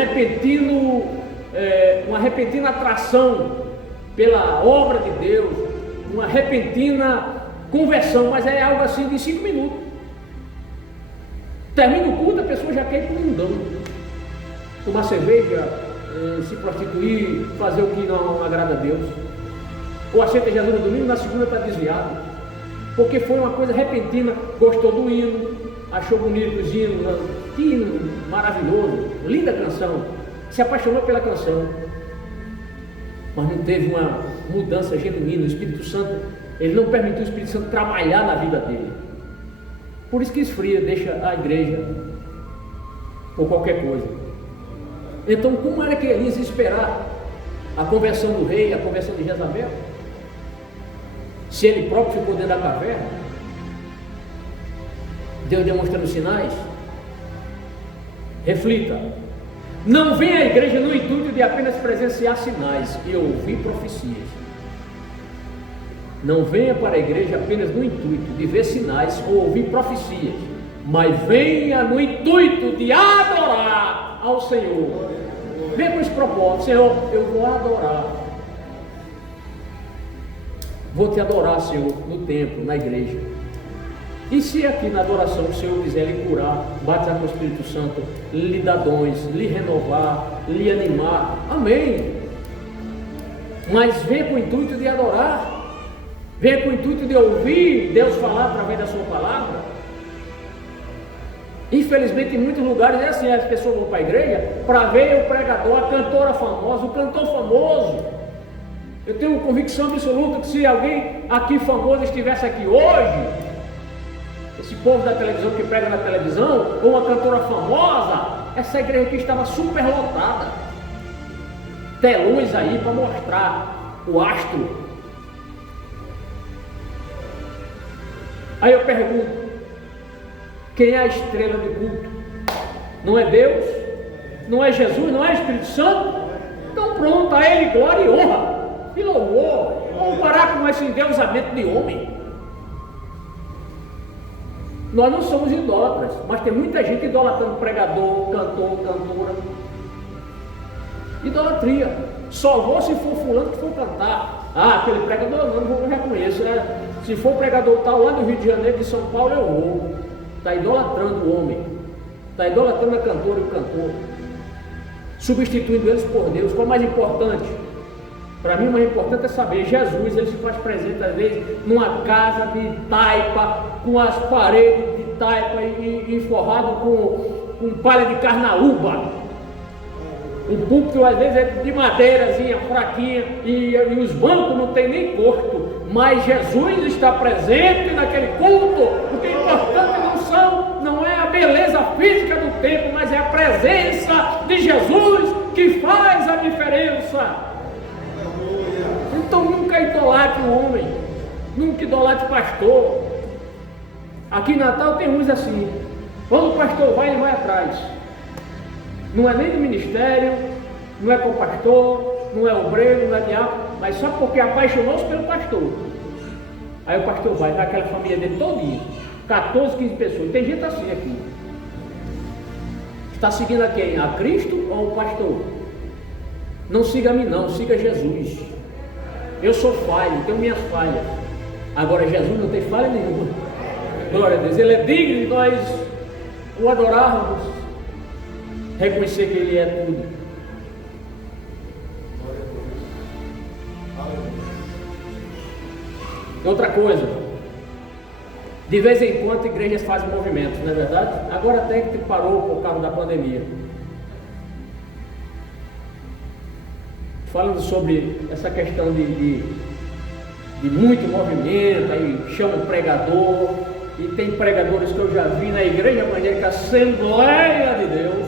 repentina atração pela obra de Deus, uma repentina conversão, mas é algo assim de 5 minutos. Termina o culto, a pessoa já quer ir para o mundão, tomar cerveja, se prostituir, fazer o que não agrada a Deus, ou aceita Jesus no domingo, na segunda está desviado, porque foi uma coisa repentina, gostou do hino, achou bonito os hinos, que hino maravilhoso, linda canção, se apaixonou pela canção, mas não teve uma mudança genuína. O Espírito Santo, ele não permitiu o Espírito Santo trabalhar na vida dele. Por isso que esfria, deixa a igreja por qualquer coisa. Então, como era que Elias ia esperar a conversão do rei, a conversão de Jezabel, se ele próprio ficou dentro da caverna? Deus demonstrando sinais. Reflita: não venha à igreja no intuito de apenas presenciar sinais e ouvir profecias. Não venha para a igreja apenas no intuito de ver sinais ou ouvir profecias, mas venha no intuito de adorar ao Senhor. Venha com esse propósito: Senhor, eu vou adorar, vou te adorar, Senhor, no templo, na igreja. E se aqui na adoração o Senhor quiser lhe curar, batizar com o Espírito Santo, lhe dar dons, lhe renovar, lhe animar, amém. Mas venha com o intuito de adorar, venha com o intuito de ouvir Deus falar através da sua palavra. Infelizmente em muitos lugares é assim: as pessoas vão para a igreja para ver o pregador, a cantora famosa, o cantor famoso. Eu tenho convicção absoluta que se alguém aqui famoso estivesse aqui hoje, esse povo da televisão que prega na televisão, ou uma cantora famosa, essa igreja aqui estava super lotada, telões aí para mostrar o astro. Aí eu pergunto, quem é a estrela do culto? Não é Deus? Não é Jesus? Não é Espírito Santo? Então pronto, a Ele glória e honra e louvor. Vamos parar com esse endeusamento de homem. Nós não somos idólatras, mas tem muita gente idolatrando pregador, cantor, cantora. Idolatria. Só vou se for fulano que for cantar. Ah, aquele pregador não reconheço. Se for pregador tal lá do Rio de Janeiro, de São Paulo, eu vou. Está idolatrando o homem. Está idolatrando a cantora e o cantor. Substituindo eles por Deus. Qual é mais importante? Para mim, o mais importante é saber, Jesus, ele se faz presente às vezes numa casa de taipa, com as paredes de taipa e forrado com palha de carnaúba. O púlpito às vezes é de madeirazinha, fraquinha, e os bancos não tem nem corto, mas Jesus está presente naquele culto. O que é importante não é a beleza física do templo, mas é a presença de Jesus que faz a diferença. Então nunca idolatre o homem, nunca idolatre o pastor. Aqui em Natal tem uns assim, quando o pastor vai, ele vai atrás. Não é nem do ministério, não é com o pastor, não é obreiro, não é diácono, mas só porque apaixonou-se pelo pastor. Aí o pastor vai aquela família dele todinha, 14, 15 pessoas. Tem gente assim aqui. Está seguindo a quem? A Cristo ou o pastor? Não siga a mim não, siga Jesus. Eu sou falho, tenho minhas falhas. Agora Jesus não tem falha nenhuma. Glória a Deus, Ele é digno de nós o adorarmos, reconhecer que Ele é tudo. Outra coisa, de vez em quando igrejas fazem movimentos, não é verdade? Agora até que parou por causa da pandemia. Falando sobre essa questão de muito movimento, aí chama o pregador, e tem pregadores que eu já vi na igreja evangélica Assembleia de Deus,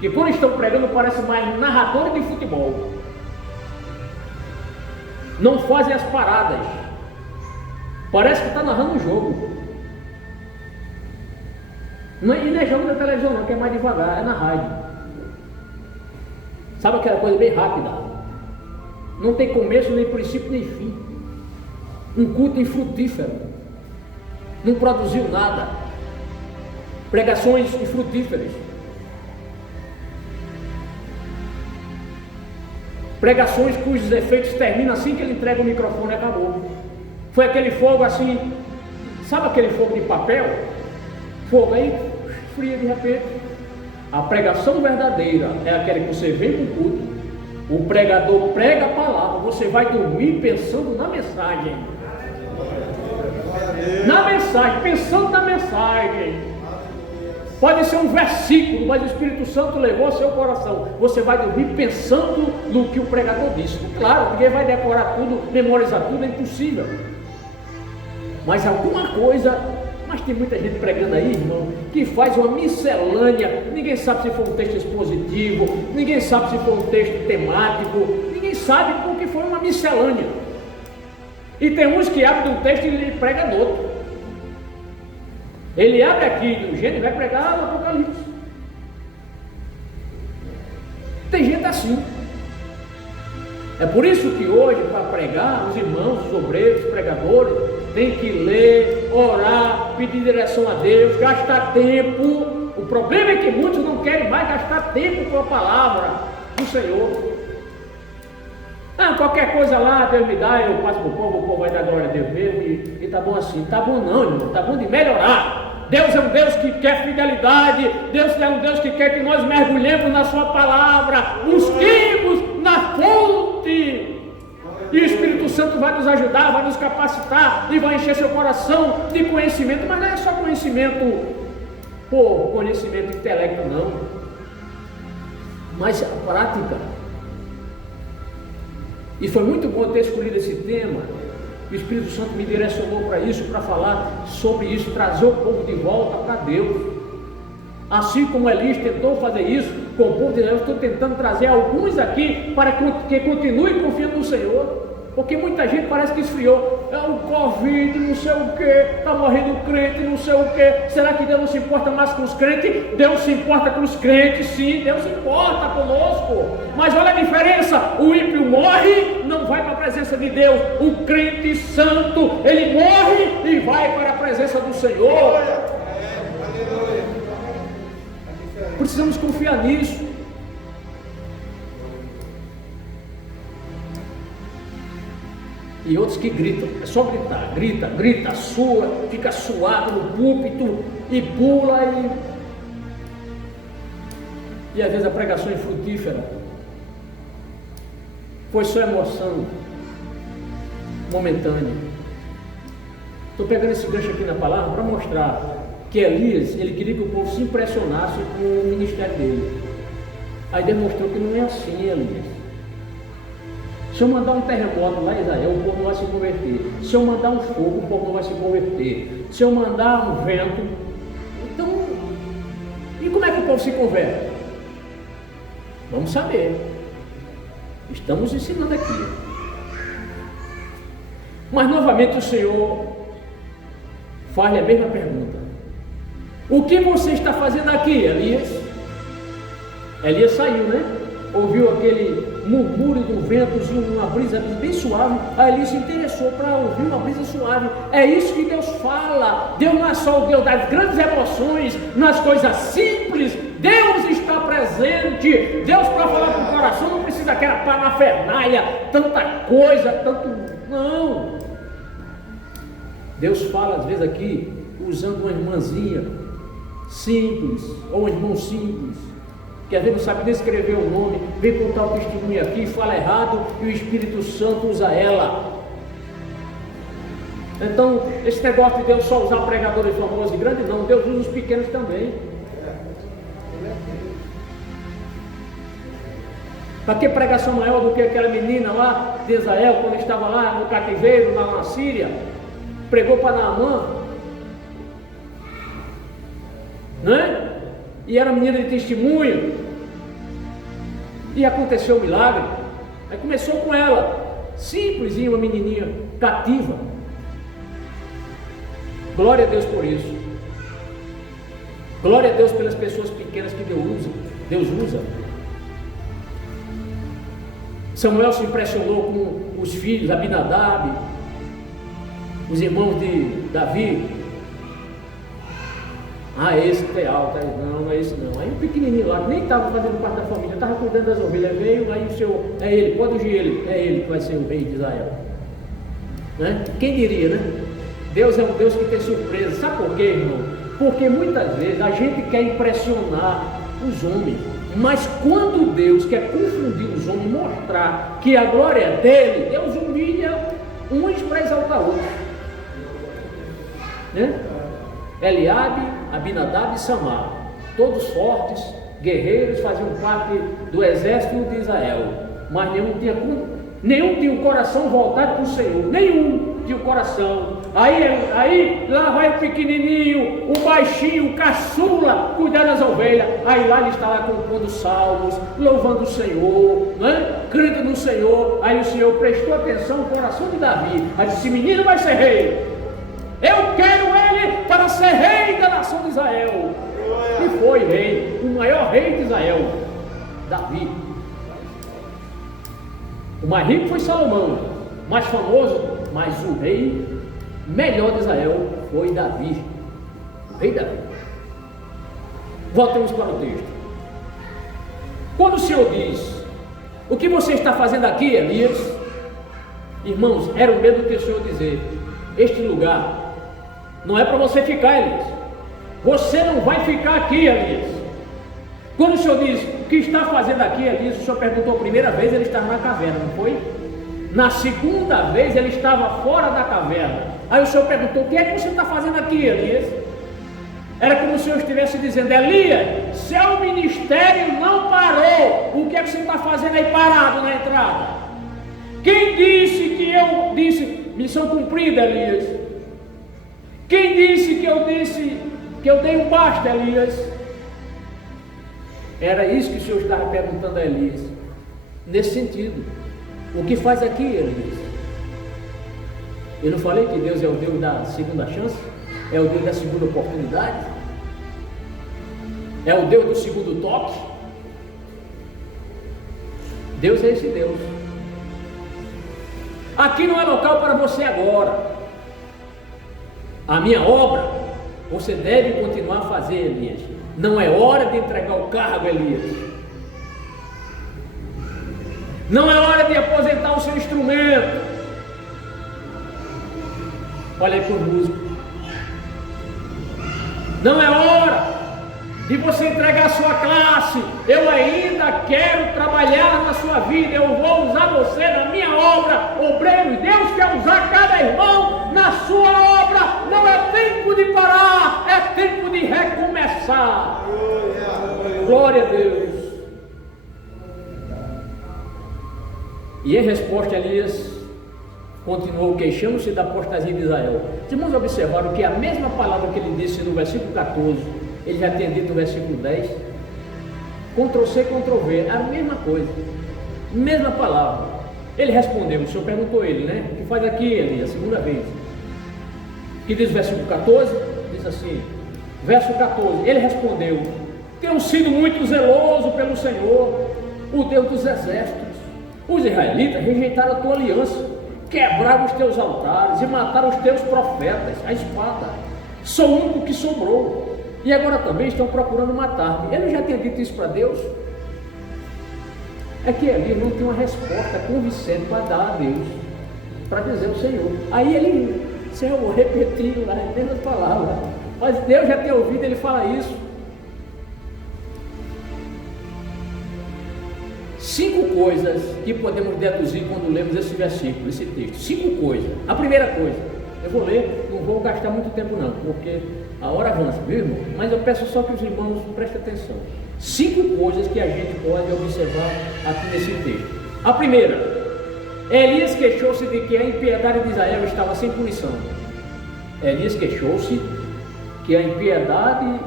que quando estão pregando parece mais narrador de futebol. Não fazem as paradas. Parece que está narrando um jogo. E não é jogo da televisão não, que é mais devagar, é na rádio. Sabe aquela coisa bem rápida? Não tem começo, nem princípio, nem fim. Um culto infrutífero. Não produziu nada. Pregações infrutíferas. Pregações cujos efeitos terminam assim que ele entrega o microfone e acabou. Foi aquele fogo assim, sabe aquele fogo de papel? Fogo aí, fria de repente. A pregação verdadeira é aquela que você vem para o culto, o pregador prega a palavra, você vai dormir pensando na mensagem. Na mensagem, pensando na mensagem. Pode ser um versículo, mas o Espírito Santo levou ao seu coração. Você vai dormir pensando no que o pregador disse. Claro, ninguém vai decorar tudo, memorizar tudo, é impossível. Mas alguma coisa, mas tem muita gente pregando aí, irmão, que faz uma miscelânea. Ninguém sabe se foi um texto expositivo, ninguém sabe se foi um texto temático, ninguém sabe porque foi uma miscelânea. E tem uns que abrem um texto e ele prega no outro. Ele abre aqui de um jeito e vai pregar no Apocalipse. Tem gente assim. É por isso que hoje, para pregar, os irmãos, os obreiros, os pregadores, tem que ler, orar, pedir direção a Deus, gastar tempo. O problema é que muitos não querem mais gastar tempo com a palavra do Senhor. Ah, qualquer coisa lá, Deus me dá, eu passo para o povo vai dar glória a Deus mesmo, e tá bom assim. Tá bom não, irmão, tá bom de melhorar. Deus é um Deus que quer fidelidade, Deus é um Deus que quer que nós mergulhemos na sua palavra, busquemos na fonte. E o Espírito Santo vai nos ajudar, vai nos capacitar e vai encher seu coração de conhecimento, mas não é só conhecimento por conhecimento intelecto não, mas a prática. E foi muito bom ter escolhido esse tema. O Espírito Santo me direcionou para isso, para falar sobre isso, trazer o povo de volta para Deus. Assim como Elias tentou fazer isso com o povo de Deus, eu estou tentando trazer alguns aqui para que continue confiando no Senhor. Porque muita gente parece que esfriou. É o Covid, não sei o que, está morrendo crente, não sei o que. Será que Deus não se importa mais com os crentes? Deus se importa com os crentes, sim, Deus se importa conosco. Mas olha a diferença: o ímpio morre, não vai para a presença de Deus. O crente santo, ele morre e vai para a presença do Senhor. Precisamos confiar nisso. E outros que gritam, é só gritar, grita, sua, fica suado no púlpito e pula e às vezes a pregação é infrutífera. Foi só emoção momentânea. Estou pegando esse gancho aqui na palavra para mostrar que Elias, ele queria que o povo se impressionasse com o ministério dele. Aí demonstrou que não é assim, Elias. Se eu mandar um terremoto lá em Israel, o povo não vai se converter. Se eu mandar um fogo, o povo não vai se converter. Se eu mandar um vento, então, e como é que o povo se converte? Vamos saber. Estamos ensinando aqui. Mas novamente o Senhor faz a mesma pergunta: o que você está fazendo aqui, Elias? Elias saiu, né? Ouviu aquele murmúrio do ventozinho, uma brisa bem suave. Aí ele se interessou para ouvir uma brisa suave. É isso que Deus fala. Deus não é só o Deus das grandes emoções, nas coisas simples. Deus está presente. Deus, para falar com o coração, não precisa daquela parafernália, tanta coisa, tanto. Não. Deus fala às vezes aqui usando uma irmãzinha simples, ou um irmão simples, que às vezes não sabe nem escrever o nome, vem contar o testemunho aqui, fala errado e o Espírito Santo usa ela. Então, esse negócio de Deus só usar pregadores famosos e grandes, não, Deus usa os pequenos também. Para que pregação maior do que aquela menina lá de Israel, quando estava lá no cativeiro, lá na Síria, pregou para Naamã, né? E era menina de testemunho, e aconteceu um milagre. Aí começou com ela, simplesinha, uma menininha cativa. Glória a Deus por isso. Glória a Deus pelas pessoas pequenas que Deus usa. Samuel se impressionou com os filhos, Abinadab, os irmãos de Davi. Esse que é alto, não é esse não. Aí o pequenininho lá, que nem estava fazendo parte da família, estava cuidando das ovelhas, veio, aí o Senhor, é ele, pode ungir ele, é ele que vai ser o rei de Israel. Né? Quem diria, né? Deus é um Deus que tem surpresa. Sabe por quê, irmão? Porque muitas vezes a gente quer impressionar os homens, mas quando Deus quer confundir os homens, mostrar que a glória é dele, Deus humilha uns para exaltar outros. Né? Eliabe, Abinadab e Samar, todos fortes, guerreiros, faziam parte do exército de Israel, mas nenhum tinha o coração voltado para o Senhor, nenhum tinha o coração. Aí lá vai o pequenininho, o baixinho, o caçula, cuidar das ovelhas. Aí lá ele está lá compondo salmos, louvando o Senhor, né? Crendo no Senhor. Aí o Senhor prestou atenção no coração de Davi, aí disse: menino vai ser rei. Eu quero ele para ser rei da nação de Israel. E foi rei, o maior rei de Israel, Davi. O mais rico foi Salomão, mais famoso, mas o rei melhor de Israel foi Davi, o rei Davi. Voltemos para o texto. Quando o Senhor diz: o que você está fazendo aqui, Elias? Irmãos, era o medo que o Senhor dizer: este lugar não é para você ficar, Elias. Você não vai ficar aqui, Elias. Quando o Senhor diz: o que está fazendo aqui, Elias? O Senhor perguntou a primeira vez, ele estava na caverna, não foi? Na segunda vez ele estava fora da caverna. Aí o Senhor perguntou: o que é que você está fazendo aqui, Elias? Era como se o Senhor estivesse dizendo: Elias, seu ministério não parou. O que é que você está fazendo aí parado na entrada? Quem disse que eu disse missão cumprida, Elias? Quem disse que eu dei um basta, Elias? Era isso que o Senhor estava perguntando a Elias. Nesse sentido: o que faz aqui, Elias? Eu não falei que Deus é o Deus da segunda chance? É o Deus da segunda oportunidade? É o Deus do segundo toque? Deus é esse Deus. Aqui não é local para você agora. A minha obra, você deve continuar a fazer, Elias. Não é hora de entregar o cargo, Elias. Não é hora de aposentar o seu instrumento. Olha aí para o músico. Não é hora de você entregar a sua classe. Eu ainda quero trabalhar na sua vida. Eu vou usar você na minha obra, obreiro. Deus quer usar cada irmão na sua obra. Não é tempo de parar, é tempo de recomeçar. Glória a Deus. E em resposta, Elias continuou queixando-se da apostasia de Israel. Os irmãos observaram que a mesma palavra que ele disse no versículo 14, ele já tinha dito no versículo 10. Ctrl-C, Ctrl-V, a mesma coisa, mesma palavra. Ele respondeu, o Senhor perguntou a ele, né? O que faz aqui, Elias, a segunda vez? Que diz o versículo 14, diz assim, verso 14, ele respondeu: tenho sido muito zeloso pelo Senhor, o Deus dos exércitos. Os israelitas rejeitaram a tua aliança, quebraram os teus altares e mataram os teus profetas, a espada. Sou o único que sobrou, e agora também estão procurando matar-me. Ele já tinha dito isso para Deus? É que ele não tinha uma resposta convincente para dar a Deus, para dizer ao Senhor. Aí ele, Senhor, repetiu lá as mesmas palavras, mas Deus já tinha ouvido ele falar isso. 5 coisas que podemos deduzir quando lemos esse versículo, esse texto. 5 coisas. A primeira coisa, eu vou ler, não vou gastar muito tempo não, porque a hora avança, viu, irmão? Mas eu peço só que os irmãos prestem atenção. 5 coisas que a gente pode observar aqui nesse texto. A primeira, Elias queixou-se de que a impiedade de Israel estava sem punição. Elias queixou-se que a impiedade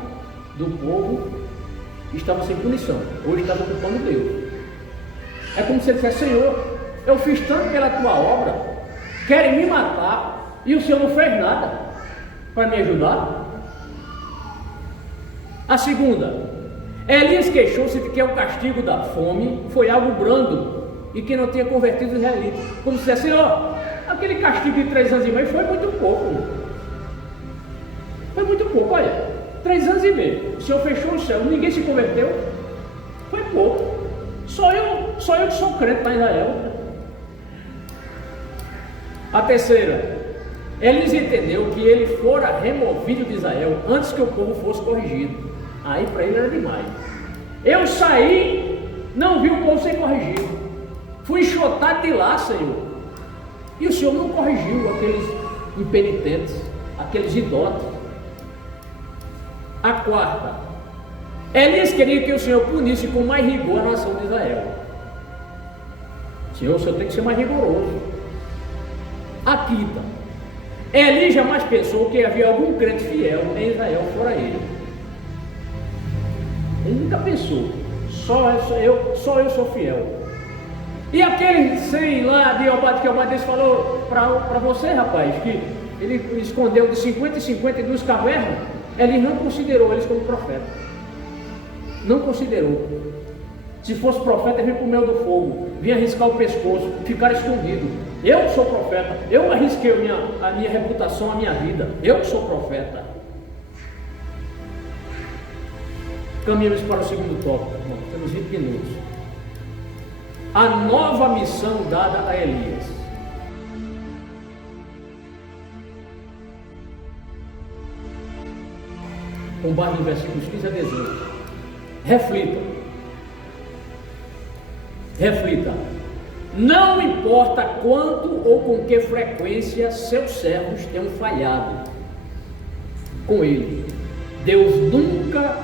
do povo estava sem punição, ou estava ocupando Deus. É como se ele dissesse: Senhor, eu fiz tanto pela tua obra, querem me matar, e o Senhor não fez nada para me ajudar. A segunda, Elias queixou-se de que o castigo da fome foi algo brando e que não tinha convertido os israelitas. Como se dissesse: Senhor, aquele castigo de 3 anos e meio foi muito pouco. Foi muito pouco, olha, 3 anos e meio. O Senhor fechou o céu, ninguém se converteu. Foi pouco. Só eu que sou crente na Israel. A terceira, Elias entendeu que ele fora removido de Israel antes que o povo fosse corrigido. Aí para ele era demais. Eu saí, não vi o povo ser corrigido. Fui enxotado de lá, Senhor. E o Senhor não corrigiu aqueles impenitentes, aqueles idólatras. A quarta, Elias queria que o Senhor punisse com mais rigor a nação de Israel. Senhor, o Senhor tem que ser mais rigoroso. A quinta, Elias jamais pensou que havia algum crente fiel em Israel fora ele. Ele nunca pensou, só eu sou fiel. E aquele 100 lá de Obadias, que Obadias falou para você, rapaz, que ele escondeu de 50 em 52 cavernas, ele não considerou eles como profeta. Não considerou. Se fosse profeta, ele vinha para o meio do fogo, vinha arriscar o pescoço, ficar escondido. Eu sou profeta, eu arrisquei a minha reputação, a minha vida. Eu sou profeta. Caminhamos para o segundo tópico, irmão. Temos 20 minutos. A nova missão dada a Elias. Com base nos versículos 15 a 18. Reflita. Não importa quanto ou com que frequência seus servos tenham falhado com ele, Deus nunca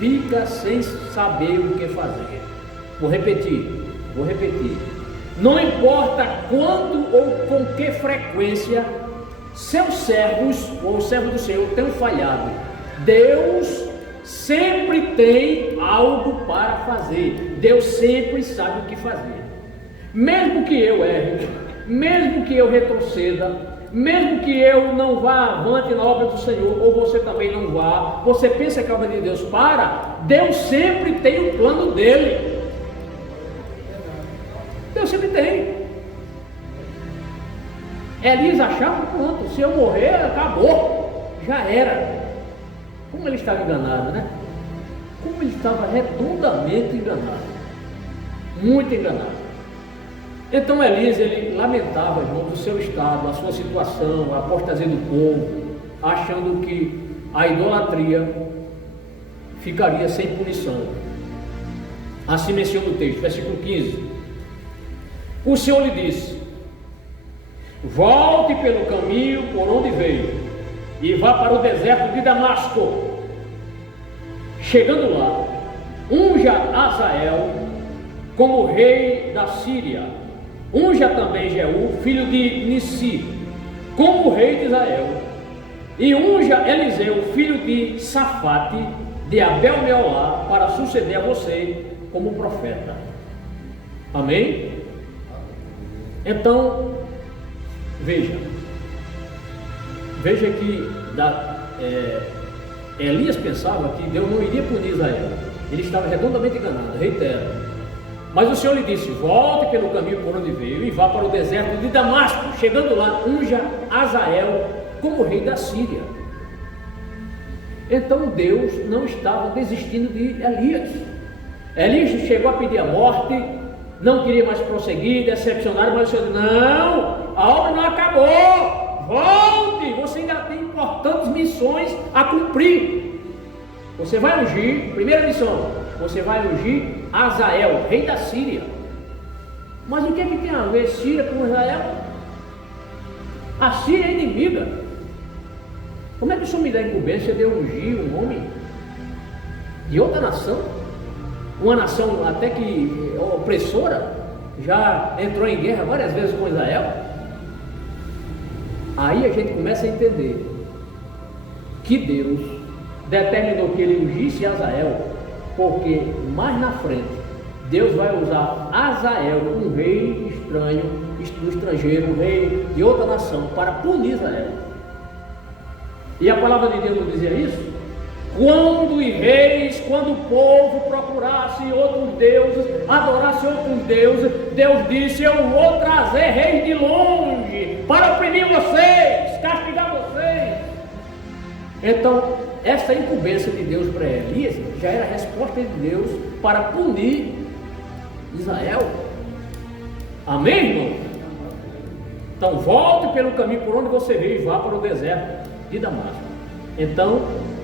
fica sem saber o que fazer. Vou repetir. Não importa quanto ou com que frequência seus servos ou os servos do Senhor tenham falhado, Deus sempre tem algo para fazer. Deus sempre sabe o que fazer. Mesmo que eu erre, mesmo que eu retroceda, mesmo que eu não vá avante na obra do Senhor, ou você também não vá, você pensa que a obra de Deus para, Deus sempre tem o plano dele. Deus sempre tem. Elias achava, pronto, se eu morrer, acabou, já era. Como ele estava enganado, né? Como ele estava redondamente enganado, muito enganado. Então Elias, ele lamentava, irmãos, o seu estado, a sua situação, a apostasia do povo, achando que a idolatria ficaria sem punição. Assim menciona o texto, versículo 15. O Senhor lhe disse: volte pelo caminho por onde veio e vá para o deserto de Damasco. Chegando lá, unja Azael como rei da Síria. Unja também Jeú, filho de Nissi, como rei de Israel. E unja Eliseu, filho de Safate, de Abel-Meolá, para suceder a você como profeta. Amém? Então, veja que Elias pensava que Deus não iria punir Israel. Ele estava redondamente enganado, reitero. Mas o Senhor lhe disse: volte pelo caminho por onde veio e vá para o deserto de Damasco. Chegando lá, unja Azael como rei da Síria. Então Deus não estava desistindo de Elias. Elias chegou a pedir a morte, não queria mais prosseguir, decepcionado, mas o Senhor disse: não, a obra não acabou, volte, você ainda tem importantes missões a cumprir. Você vai ungir, primeira missão, você vai ungir Azael, rei da Síria. Mas o que é que tem a ver Síria com Israel? A Síria é inimiga. Como é que o Senhor me dá a incumbência de ungir um homem de outra nação? Uma nação até que opressora, já entrou em guerra várias vezes com Israel. Aí a gente começa a entender que Deus determinou que ele ungisse Azael, porque mais na frente Deus vai usar Azael, um rei estranho, do estrangeiro, um rei de outra nação, para punir Israel. E a palavra de Deus não dizia isso? Quando o povo procurasse outros deuses, adorasse outros deuses, Deus disse: eu vou trazer reis de longe para oprimir vocês, castigar vocês. Então, essa incumbência de Deus para Elias já era a resposta de Deus para punir Israel. Amém, irmão? Então, volte pelo caminho por onde você veio e vá para o deserto de Damasco. Então,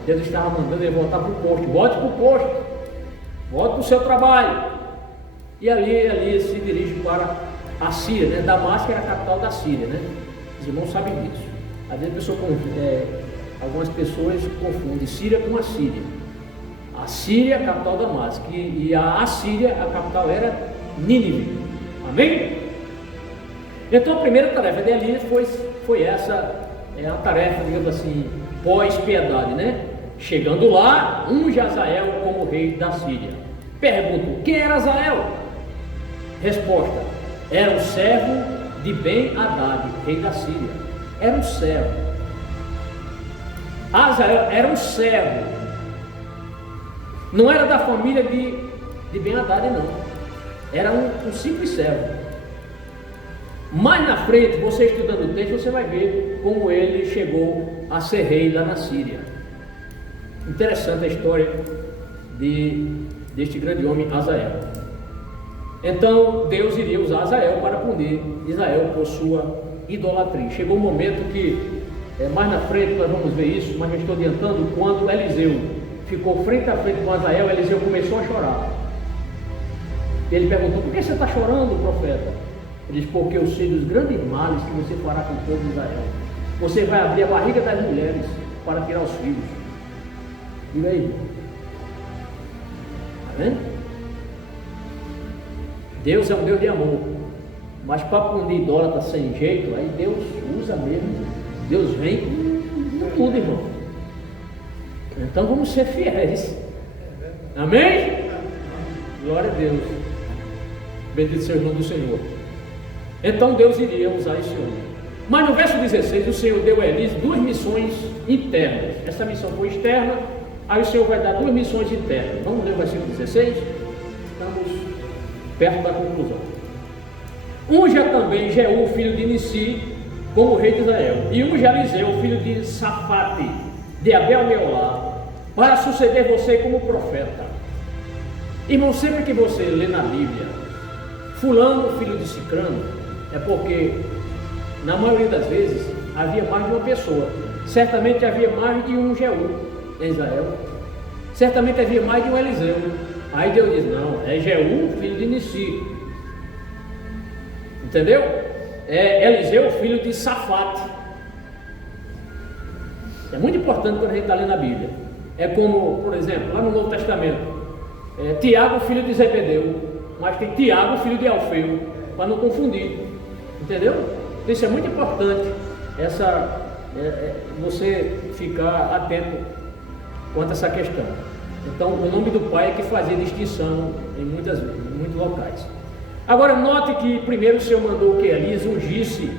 Deus estava mandando ele voltar para o posto. Volte para o posto, volte para o seu trabalho. E ali Elias se dirige para a Síria, né? Damasco era a capital da Síria, né? Os irmãos sabem disso. Às vezes algumas pessoas confundem Síria com a Síria. A Síria, a capital da Damasco, e a Assíria, a capital era Nínive. Amém? Então a primeira tarefa de Elias foi essa, a tarefa, digamos assim, pós-piedade, né? Chegando lá, unge Azael como rei da Síria. Pergunto: quem era Azael? Resposta: era o servo de Ben-Hadad, rei da Síria. Era um servo. Azael era um servo. Não era da família de Ben-Hadad, não. Era um simples servo. Mais na frente, você estudando o texto, você vai ver como ele chegou a ser rei lá na Síria. Interessante a história deste grande homem Azael. Então Deus iria usar Azael para punir Israel por sua idolatria. Chegou um momento que, mais na frente nós vamos ver isso, mas eu estou adiantando, quando Eliseu ficou frente a frente com Azael, Eliseu começou a chorar. Ele perguntou: por que você está chorando, profeta? Ele disse: porque eu sei dos grandes males que você fará com o povo de Israel. Você vai abrir a barriga das mulheres para tirar os filhos. Diga aí, irmão. Está vendo? Deus é um Deus de amor. Mas para punir idólatra sem jeito, aí Deus usa mesmo. Deus vem com tudo, irmão. Então vamos ser fiéis. Amém? Glória a Deus. Bendito seja o nome do Senhor. Então Deus iria usar esse homem. Mas no verso 16, o Senhor deu a Elias 2 missões internas. Essa missão foi externa, aí o Senhor vai dar 2 missões internas. Vamos ler o versículo 16? Estamos perto da conclusão. Unja também Jeú, filho de Nissi, como rei de Israel, e unja Eliseu, filho de Safate, de Abel-Meolá, para suceder você como profeta. Irmão, sempre que você lê na Bíblia fulano, filho de Cicrano, é porque na maioria das vezes havia mais de uma pessoa. Certamente havia mais de um Jeú em Israel, certamente havia mais de um Eliseu. Aí Deus diz: não, é Jeú, filho de Nissi, entendeu? É Eliseu, filho de Safate. É muito importante quando a gente está lendo a Bíblia. É como, por exemplo, lá no Novo Testamento, Tiago, filho de Zebedeu, mas tem Tiago, filho de Alfeu, para não confundir, entendeu? Então isso é muito importante, você ficar atento quanto a essa questão. Então, o nome do pai é que fazia distinção em muitos locais. Agora, note que primeiro o Senhor mandou que Elias ungisse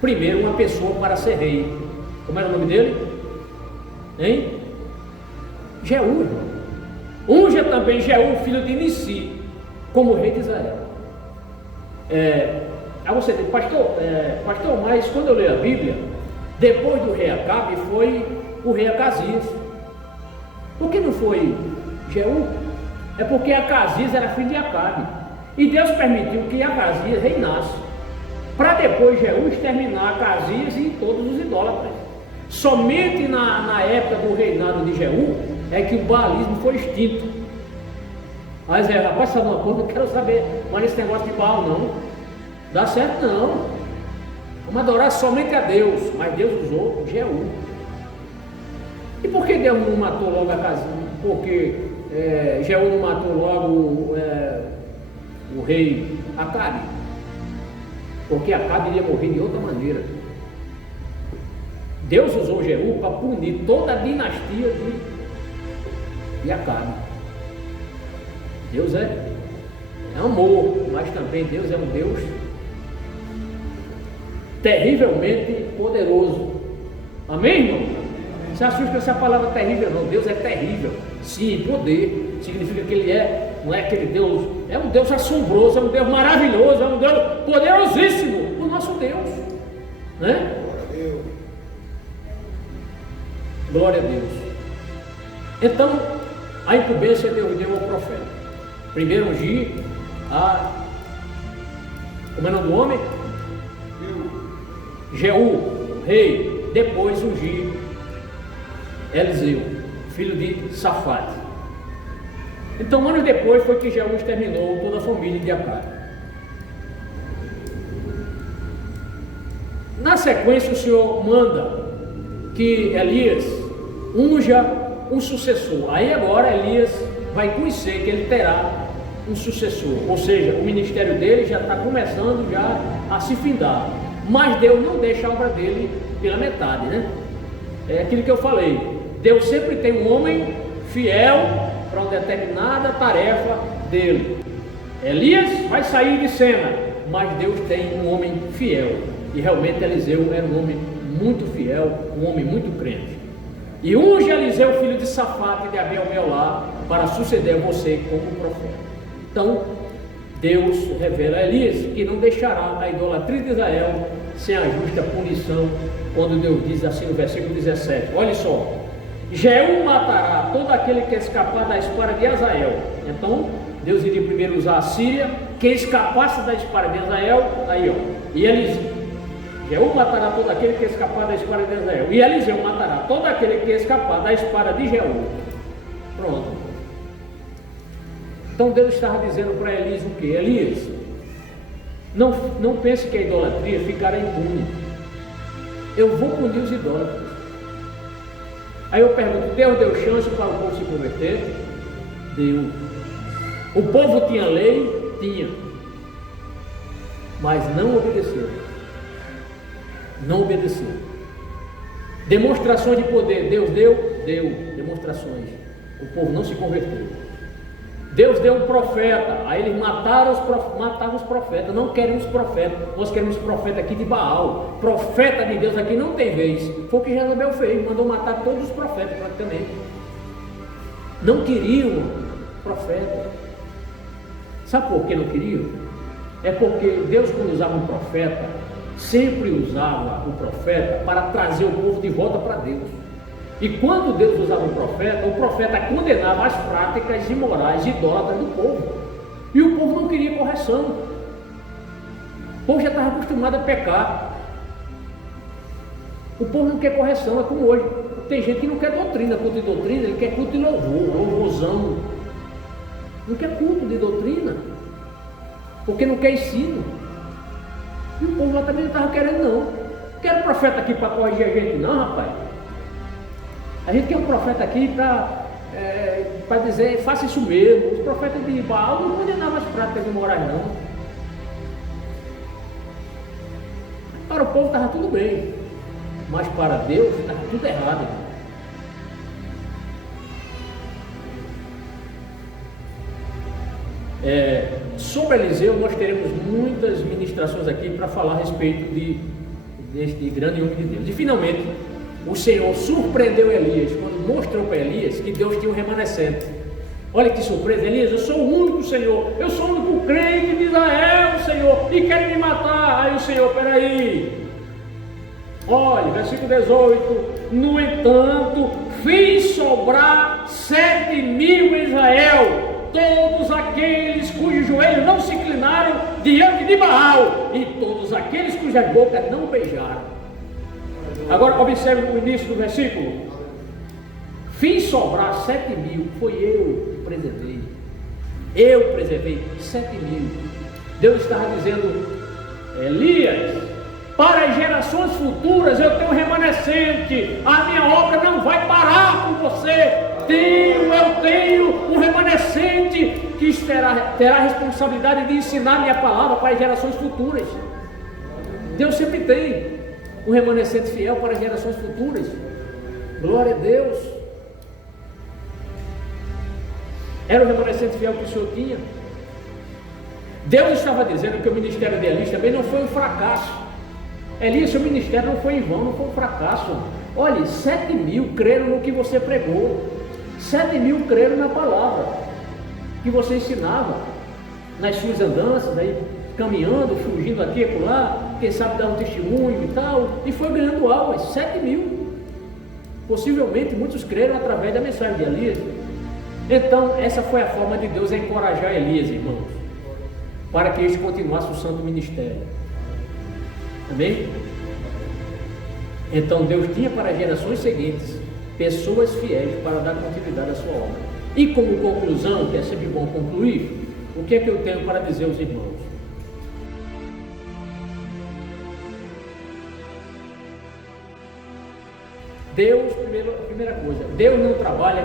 primeiro uma pessoa para ser rei. Como era o nome dele? Hein? Jeú, irmão. Unja também Jeú, filho de Nissi, como rei de Israel. Aí você diz: pastor, mas quando eu leio a Bíblia, depois do rei Acabe foi o rei Acasias. Por que não foi Jeú? É porque Acasias era filho de Acabe, e Deus permitiu que Acasias reinasse, para depois Jeú exterminar Acasias e todos os idólatras. Somente na época do reinado de Jeú é que o baalismo foi extinto. Mas rapaz, sabe uma coisa? Não quero saber mais esse negócio de Baal, não. Dá certo não. Vamos adorar somente a Deus. Mas Deus usou Jeú. E por que Deus não matou logo Acasias? Porque Jeú não matou logo o rei Acabe? Porque Acabe iria morrer de outra maneira. Deus usou Jeú para punir toda a dinastia de Acabe. Deus é amor, mas também Deus é um Deus terrivelmente poderoso. Amém, irmão? Você assusta essa palavra terrível? Não, Deus é terrível. Sim, poder significa que Ele não é aquele Deus, é um Deus assombroso, é um Deus maravilhoso, é um Deus poderosíssimo, o nosso Deus, né? Glória a Deus. Então, a incumbência Deus deu ao profeta. Primeiro ungir como é o nome do homem? Jeú, rei. Depois ungir Eliseu, filho de Safate. Então, anos depois foi que Jeú exterminou toda a família de Acabe. Na sequência, o Senhor manda que Elias unja um sucessor. Aí agora Elias vai conhecer que ele terá um sucessor, ou seja, o ministério dele já está começando já a se findar, mas Deus não deixa a obra dele pela metade, né? É aquilo que eu falei, Deus sempre tem um homem fiel para uma determinada tarefa dele. Elias vai sair de cena, mas Deus tem um homem fiel, e realmente Eliseu era um homem muito fiel, um homem muito crente. E unge Eliseu, filho de Safate, de Abel-Meolá, para suceder você como profeta. Então, Deus revela a Elias que não deixará a idolatria de Israel sem a justa punição, quando Deus diz assim no versículo 17, olha só: Jeú matará todo aquele que escapar da espada de Hazael. Então, Deus iria primeiro usar a Síria, quem escapasse da espada de Hazael, aí ó, e Jeú matará todo aquele que escapar da espada de Hazael, e Eliseu matará todo aquele que escapar da espada de Jeú. Pronto. Então Deus estava dizendo para Elias o que? Elias, não pense que a idolatria ficará impune. Eu vou punir os idólatras. Aí eu pergunto: Deus deu chance para o povo se converter? Deu. O povo tinha lei? Tinha. Mas não obedeceu. Não obedeceu. Demonstrações de poder Deus deu? Deu demonstrações. O povo não se converteu. Deus deu um profeta, aí eles mataram os profetas. Não queremos profeta, nós queremos profeta aqui de Baal. Profeta de Deus aqui não tem vez. Foi o que Jezabel fez, mandou matar todos os profetas praticamente. Não queriam profeta. Sabe por que não queriam? É porque Deus, quando usava um profeta, sempre usava o profeta para trazer o povo de volta para Deus. E quando Deus usava o profeta condenava as práticas imorais e idólatras do povo. E o povo não queria correção. O povo já estava acostumado a pecar. O povo não quer correção, é como hoje. Tem gente que não quer doutrina, culto de doutrina, ele quer culto de louvor, louvorzão. Não quer culto de doutrina, porque não quer ensino. E o povo lá também não estava querendo, não. Não quero profeta aqui para corrigir a gente, não, rapaz. A gente quer um profeta aqui para dizer, faça isso mesmo. Os profetas de Baal não condenavam as práticas imorais, não. Para o povo estava tudo bem, mas para Deus estava tudo errado. Sobre Eliseu, nós teremos muitas ministrações aqui para falar a respeito deste grande homem de Deus. E finalmente, o Senhor surpreendeu Elias quando mostrou para Elias que Deus tinha um remanescente. Olha que surpresa, Elias, eu sou o único, Senhor, eu sou o único crente de Israel, Senhor, e querem me matar. Aí o Senhor, peraí, olha, versículo 18: no entanto, fiz sobrar 7.000 em Israel, todos aqueles cujos joelhos não se inclinaram diante de Baal, e todos aqueles cujas bocas não beijaram. Agora observe o início do versículo. Fiz sobrar 7.000, foi eu que preservei. Eu preservei 7.000. Deus estava dizendo, Elias, para as gerações futuras eu tenho um remanescente, a minha obra não vai parar com você. Eu tenho um remanescente que terá a responsabilidade de ensinar minha palavra para as gerações futuras. Deus sempre tem um remanescente fiel para as gerações futuras. Glória a Deus. Era o remanescente fiel que o Senhor tinha. Deus estava dizendo que o ministério de Elias também não foi um fracasso. Elias, seu ministério não foi em vão, não foi um fracasso. Olha, 7.000 creram no que você pregou. 7.000 creram na palavra que você ensinava, nas suas andanças, aí, caminhando, fugindo aqui e por lá, quem sabe dar um testemunho e tal, e foi ganhando almas. 7.000. Possivelmente muitos creram através da mensagem de Elias. Então, essa foi a forma de Deus encorajar Elias, irmãos, para que este continuasse o santo ministério. Amém? Então, Deus tinha para as gerações seguintes pessoas fiéis para dar continuidade à sua obra. E como conclusão, que é sempre bom concluir, o que é que eu tenho para dizer aos irmãos? Deus, primeira coisa, Deus não trabalha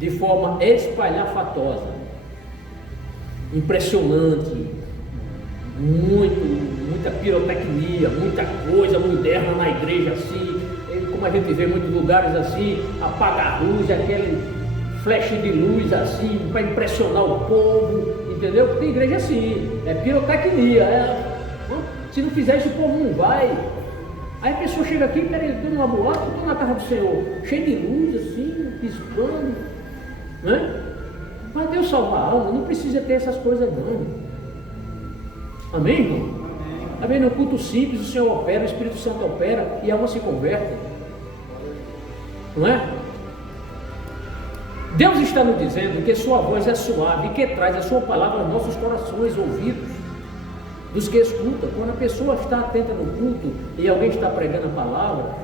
de forma espalhafatosa, impressionante, muita pirotecnia, muita coisa moderna na igreja assim, como a gente vê em muitos lugares assim, apagar a luz, aquele flash de luz assim, para impressionar o povo, entendeu? Tem igreja assim, é pirotecnia, se não fizer isso o povo não vai. Aí a pessoa chega aqui, peraí, estou numa boate, estou na casa do Senhor, cheio de luz assim, piscando, né? Mas Deus salva a alma, não precisa ter essas coisas não. Amém, irmão? Amém? No culto simples o Senhor opera, o Espírito Santo opera e a alma se converte. Não é? Deus está nos dizendo que sua voz é suave e que traz a sua palavra aos nossos corações, ouvidos dos que escutam. Quando a pessoa está atenta no culto e alguém está pregando a palavra,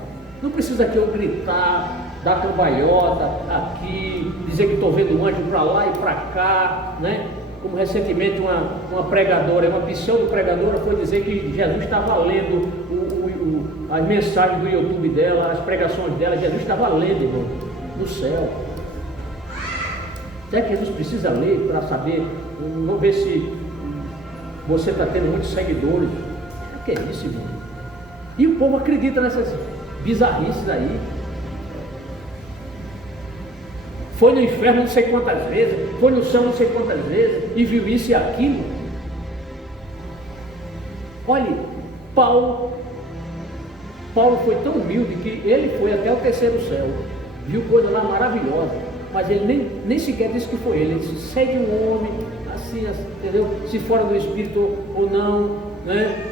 não precisa que eu gritar, dar cambalhota aqui, dizer que estou vendo um anjo para lá e para cá, né? Como recentemente uma pregadora, uma pseudo-pregadora foi dizer que Jesus estava lendo as mensagens do YouTube dela, as pregações dela, Jesus estava lendo, irmão, no céu. Será que Jesus precisa ler para saber? Vamos ver se você está tendo muitos seguidores. O que é isso, irmão? E o povo acredita nessas bizarrices aí. foi no inferno não sei quantas vezes, foi no céu não sei quantas vezes, e viu isso e aquilo. Olhe, Paulo foi tão humilde que ele foi até o terceiro céu, viu coisa lá maravilhosa, mas ele nem sequer disse que foi ele. Ele disse: segue um homem, assim, entendeu? Se fora do Espírito ou não, né?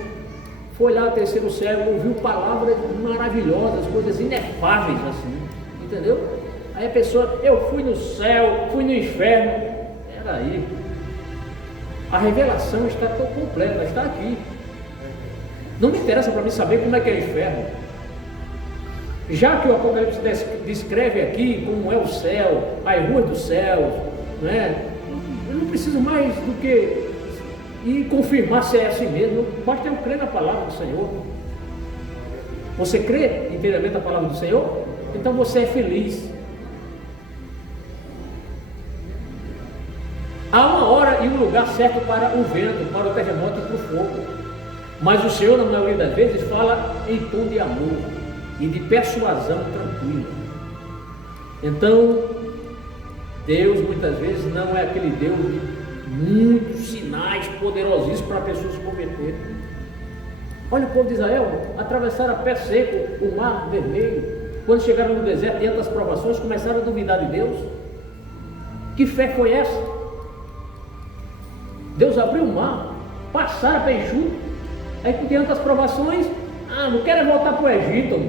Foi lá ao terceiro céu, ouviu palavras maravilhosas, coisas inefáveis, assim, entendeu? Aí a pessoa: eu fui no céu, fui no inferno. Peraí, a revelação está tão completa, está aqui. Não me interessa para mim saber como é que é o inferno, já que o Apocalipse descreve aqui como é o céu, as ruas do céu, né? Eu não preciso mais do que ir confirmar se é assim mesmo, basta eu crer na palavra do Senhor. Você crê inteiramente na palavra do Senhor? Então você é feliz. Há uma hora e um lugar certo para o vento, para o terremoto e para o fogo. Mas o Senhor, na maioria das vezes, fala em tom de amor e de persuasão tranquila. Então, Deus muitas vezes não é aquele Deus de muitos sinais poderosíssimos para a pessoa se converter. Olha o povo de Israel, atravessaram a pé seco o mar vermelho. Quando chegaram no deserto, diante das provações, começaram a duvidar de Deus. Que fé foi essa? Deus abriu o mar, passaram a pé enxuto. Aí, diante das provações, não quero voltar para o Egito.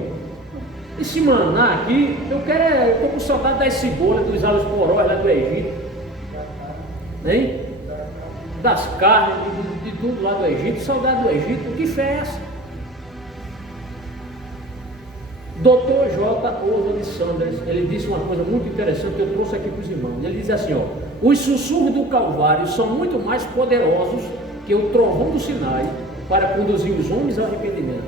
Esse maná aqui, eu estou com saudade das cebolas, dos alhos porós lá do Egito, hein? Das carnes, de tudo lá do Egito, saudade do Egito. Que fé é essa? Dr. J. Oswald Sanders, ele disse uma coisa muito interessante que eu trouxe aqui para os irmãos. Ele diz assim: os sussurros do Calvário são muito mais poderosos que o trovão do Sinai para conduzir os homens ao arrependimento.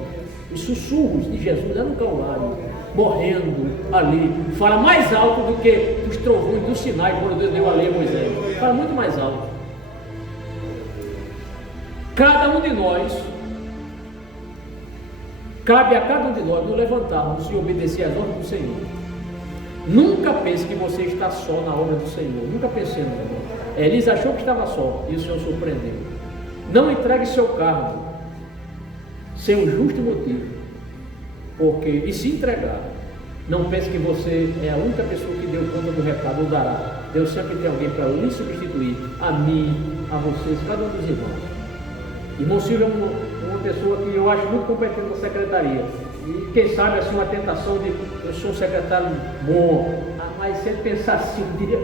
Os sussurros de Jesus lá no Calvário, morrendo ali, fala mais alto do que os trovões do Sinai quando Deus deu a lei a Moisés. Fala muito mais alto. Cada um de nós, cabe a cada um de nós nos levantarmos e obedecer às ordens do Senhor. Nunca pense que você está só na obra do Senhor. Nunca pense no Senhor. Elisa achou que estava só e o Senhor surpreendeu. Não entregue seu cargo sem um justo motivo, e se entregar, não pense que você é a única pessoa que deu conta do recado ou dará. Deus sempre tem alguém para lhe substituir, a mim, a vocês, cada um dos irmãos. Irmão Silvio é uma pessoa que eu acho muito competente na secretaria, e quem sabe assim uma tentação de eu sou um secretário bom, mas se ele pensar assim, um dia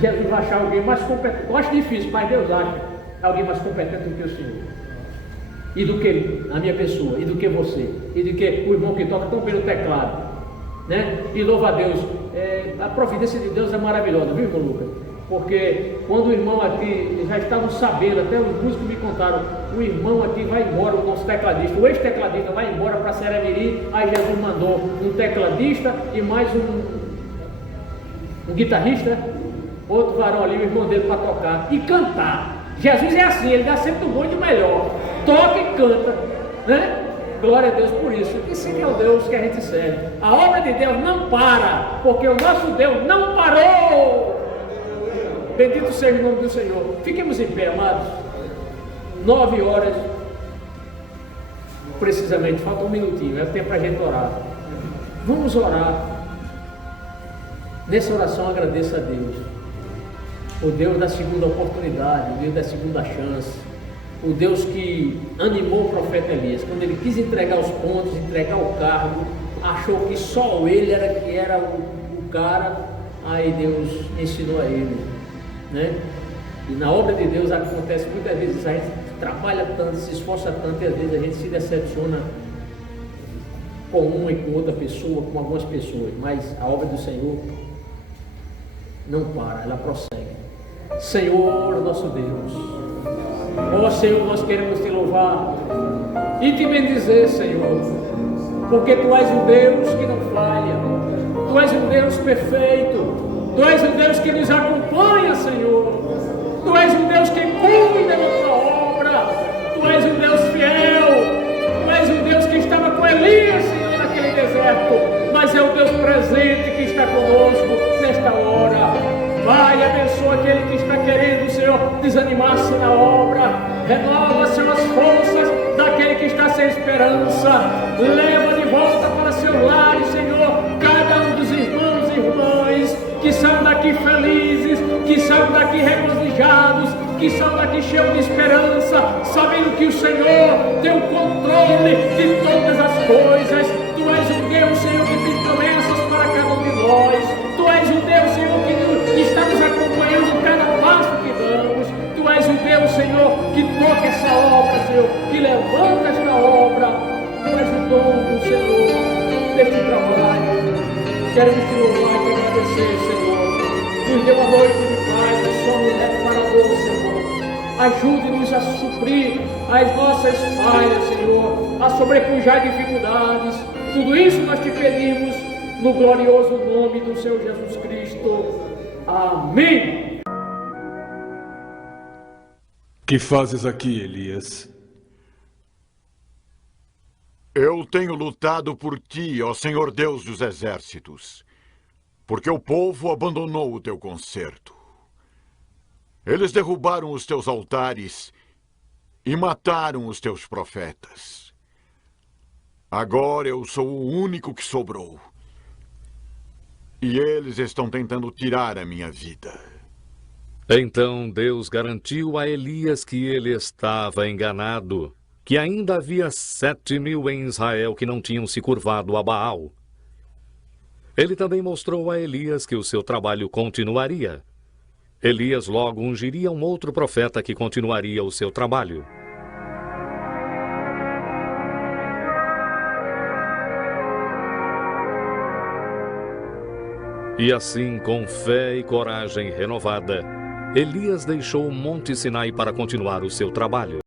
Jesus vai achar alguém mais competente. Eu acho difícil, mas Deus acha alguém mais competente do que o Senhor, e do que a minha pessoa, e do que você, e do que o irmão que toca tão pelo teclado, né? E louva a Deus. A providência de Deus é maravilhosa, viu, irmão Lucas? Porque quando o irmão aqui, já estavam sabendo, até os músicos me contaram, o irmão aqui vai embora, o nosso tecladista, o ex-tecladista vai embora para Seremiri. Aí Jesus mandou um tecladista e mais um guitarrista, outro varão ali, o irmão dele, para tocar e cantar. Jesus é assim, ele dá sempre do bom e do melhor, toca e canta, né? Glória a Deus por isso. Esse é o Deus que a gente serve. A obra de Deus não para, porque o nosso Deus não parou. Bendito seja o nome do Senhor. Fiquemos em pé, amados. 9 horas precisamente, falta um minutinho, é tempo para a gente orar. Vamos orar. Nessa oração agradeça a Deus, o Deus da segunda oportunidade, o Deus da segunda chance, o Deus que animou o profeta Elias. Quando ele quis entregar os pontos, entregar o cargo, achou que só ele era o cara. Aí Deus ensinou a ele, né? E na obra de Deus acontece muitas vezes, a gente trabalha tanto, se esforça tanto, e às vezes a gente se decepciona com uma e com outra pessoa, com algumas pessoas, mas a obra do Senhor não para, ela prossegue. Senhor, nosso Deus, ó Senhor, nós queremos te louvar e te bendizer, Senhor, porque tu és um Deus que não falha, tu és um Deus perfeito, tu és um Deus que nos acompanha, Senhor, tu és um Deus que cuida da tua obra, tu és um Deus fiel, tu és um Deus que estava com Elias, Senhor, naquele deserto, mas é o Deus presente que está conosco nesta hora. desanimar-se na obra. Renova, Senhor, as forças daquele que está sem esperança. Leva de volta para seus lares, Senhor, cada um dos irmãos e irmãs que são daqui felizes, que são daqui regozijados, que são daqui cheios de esperança, sabendo que o Senhor tem o controle de todas as coisas. Tu és um Deus, Senhor, que tem promessas para cada um de nós. Tu és um Deus, Senhor, que está nos acompanhando cada passo que damos. Tu és um Deus, Senhor, que toca essa obra, Senhor, que levanta esta obra. Tu és o dono, Senhor, deste trabalho. Queremos te louvar e te agradecer, Senhor. Nos deu a noite de paz, nós somos reparadores, Senhor. Ajude-nos a suprir as nossas falhas, Senhor, a sobrepujar dificuldades. Tudo isso nós te pedimos no glorioso nome do Senhor Jesus Cristo. Amém. Que fazes aqui, Elias? Eu tenho lutado por ti, ó Senhor Deus dos exércitos, porque o povo abandonou o teu concerto. Eles derrubaram os teus altares e mataram os teus profetas. Agora eu sou o único que sobrou. E eles estão tentando tirar a minha vida. Então Deus garantiu a Elias que ele estava enganado, que ainda havia 7.000 em Israel que não tinham se curvado a Baal. Ele também mostrou a Elias que o seu trabalho continuaria. Elias logo ungiria um outro profeta que continuaria o seu trabalho. E assim, com fé e coragem renovada, Elias deixou o Monte Sinai para continuar o seu trabalho.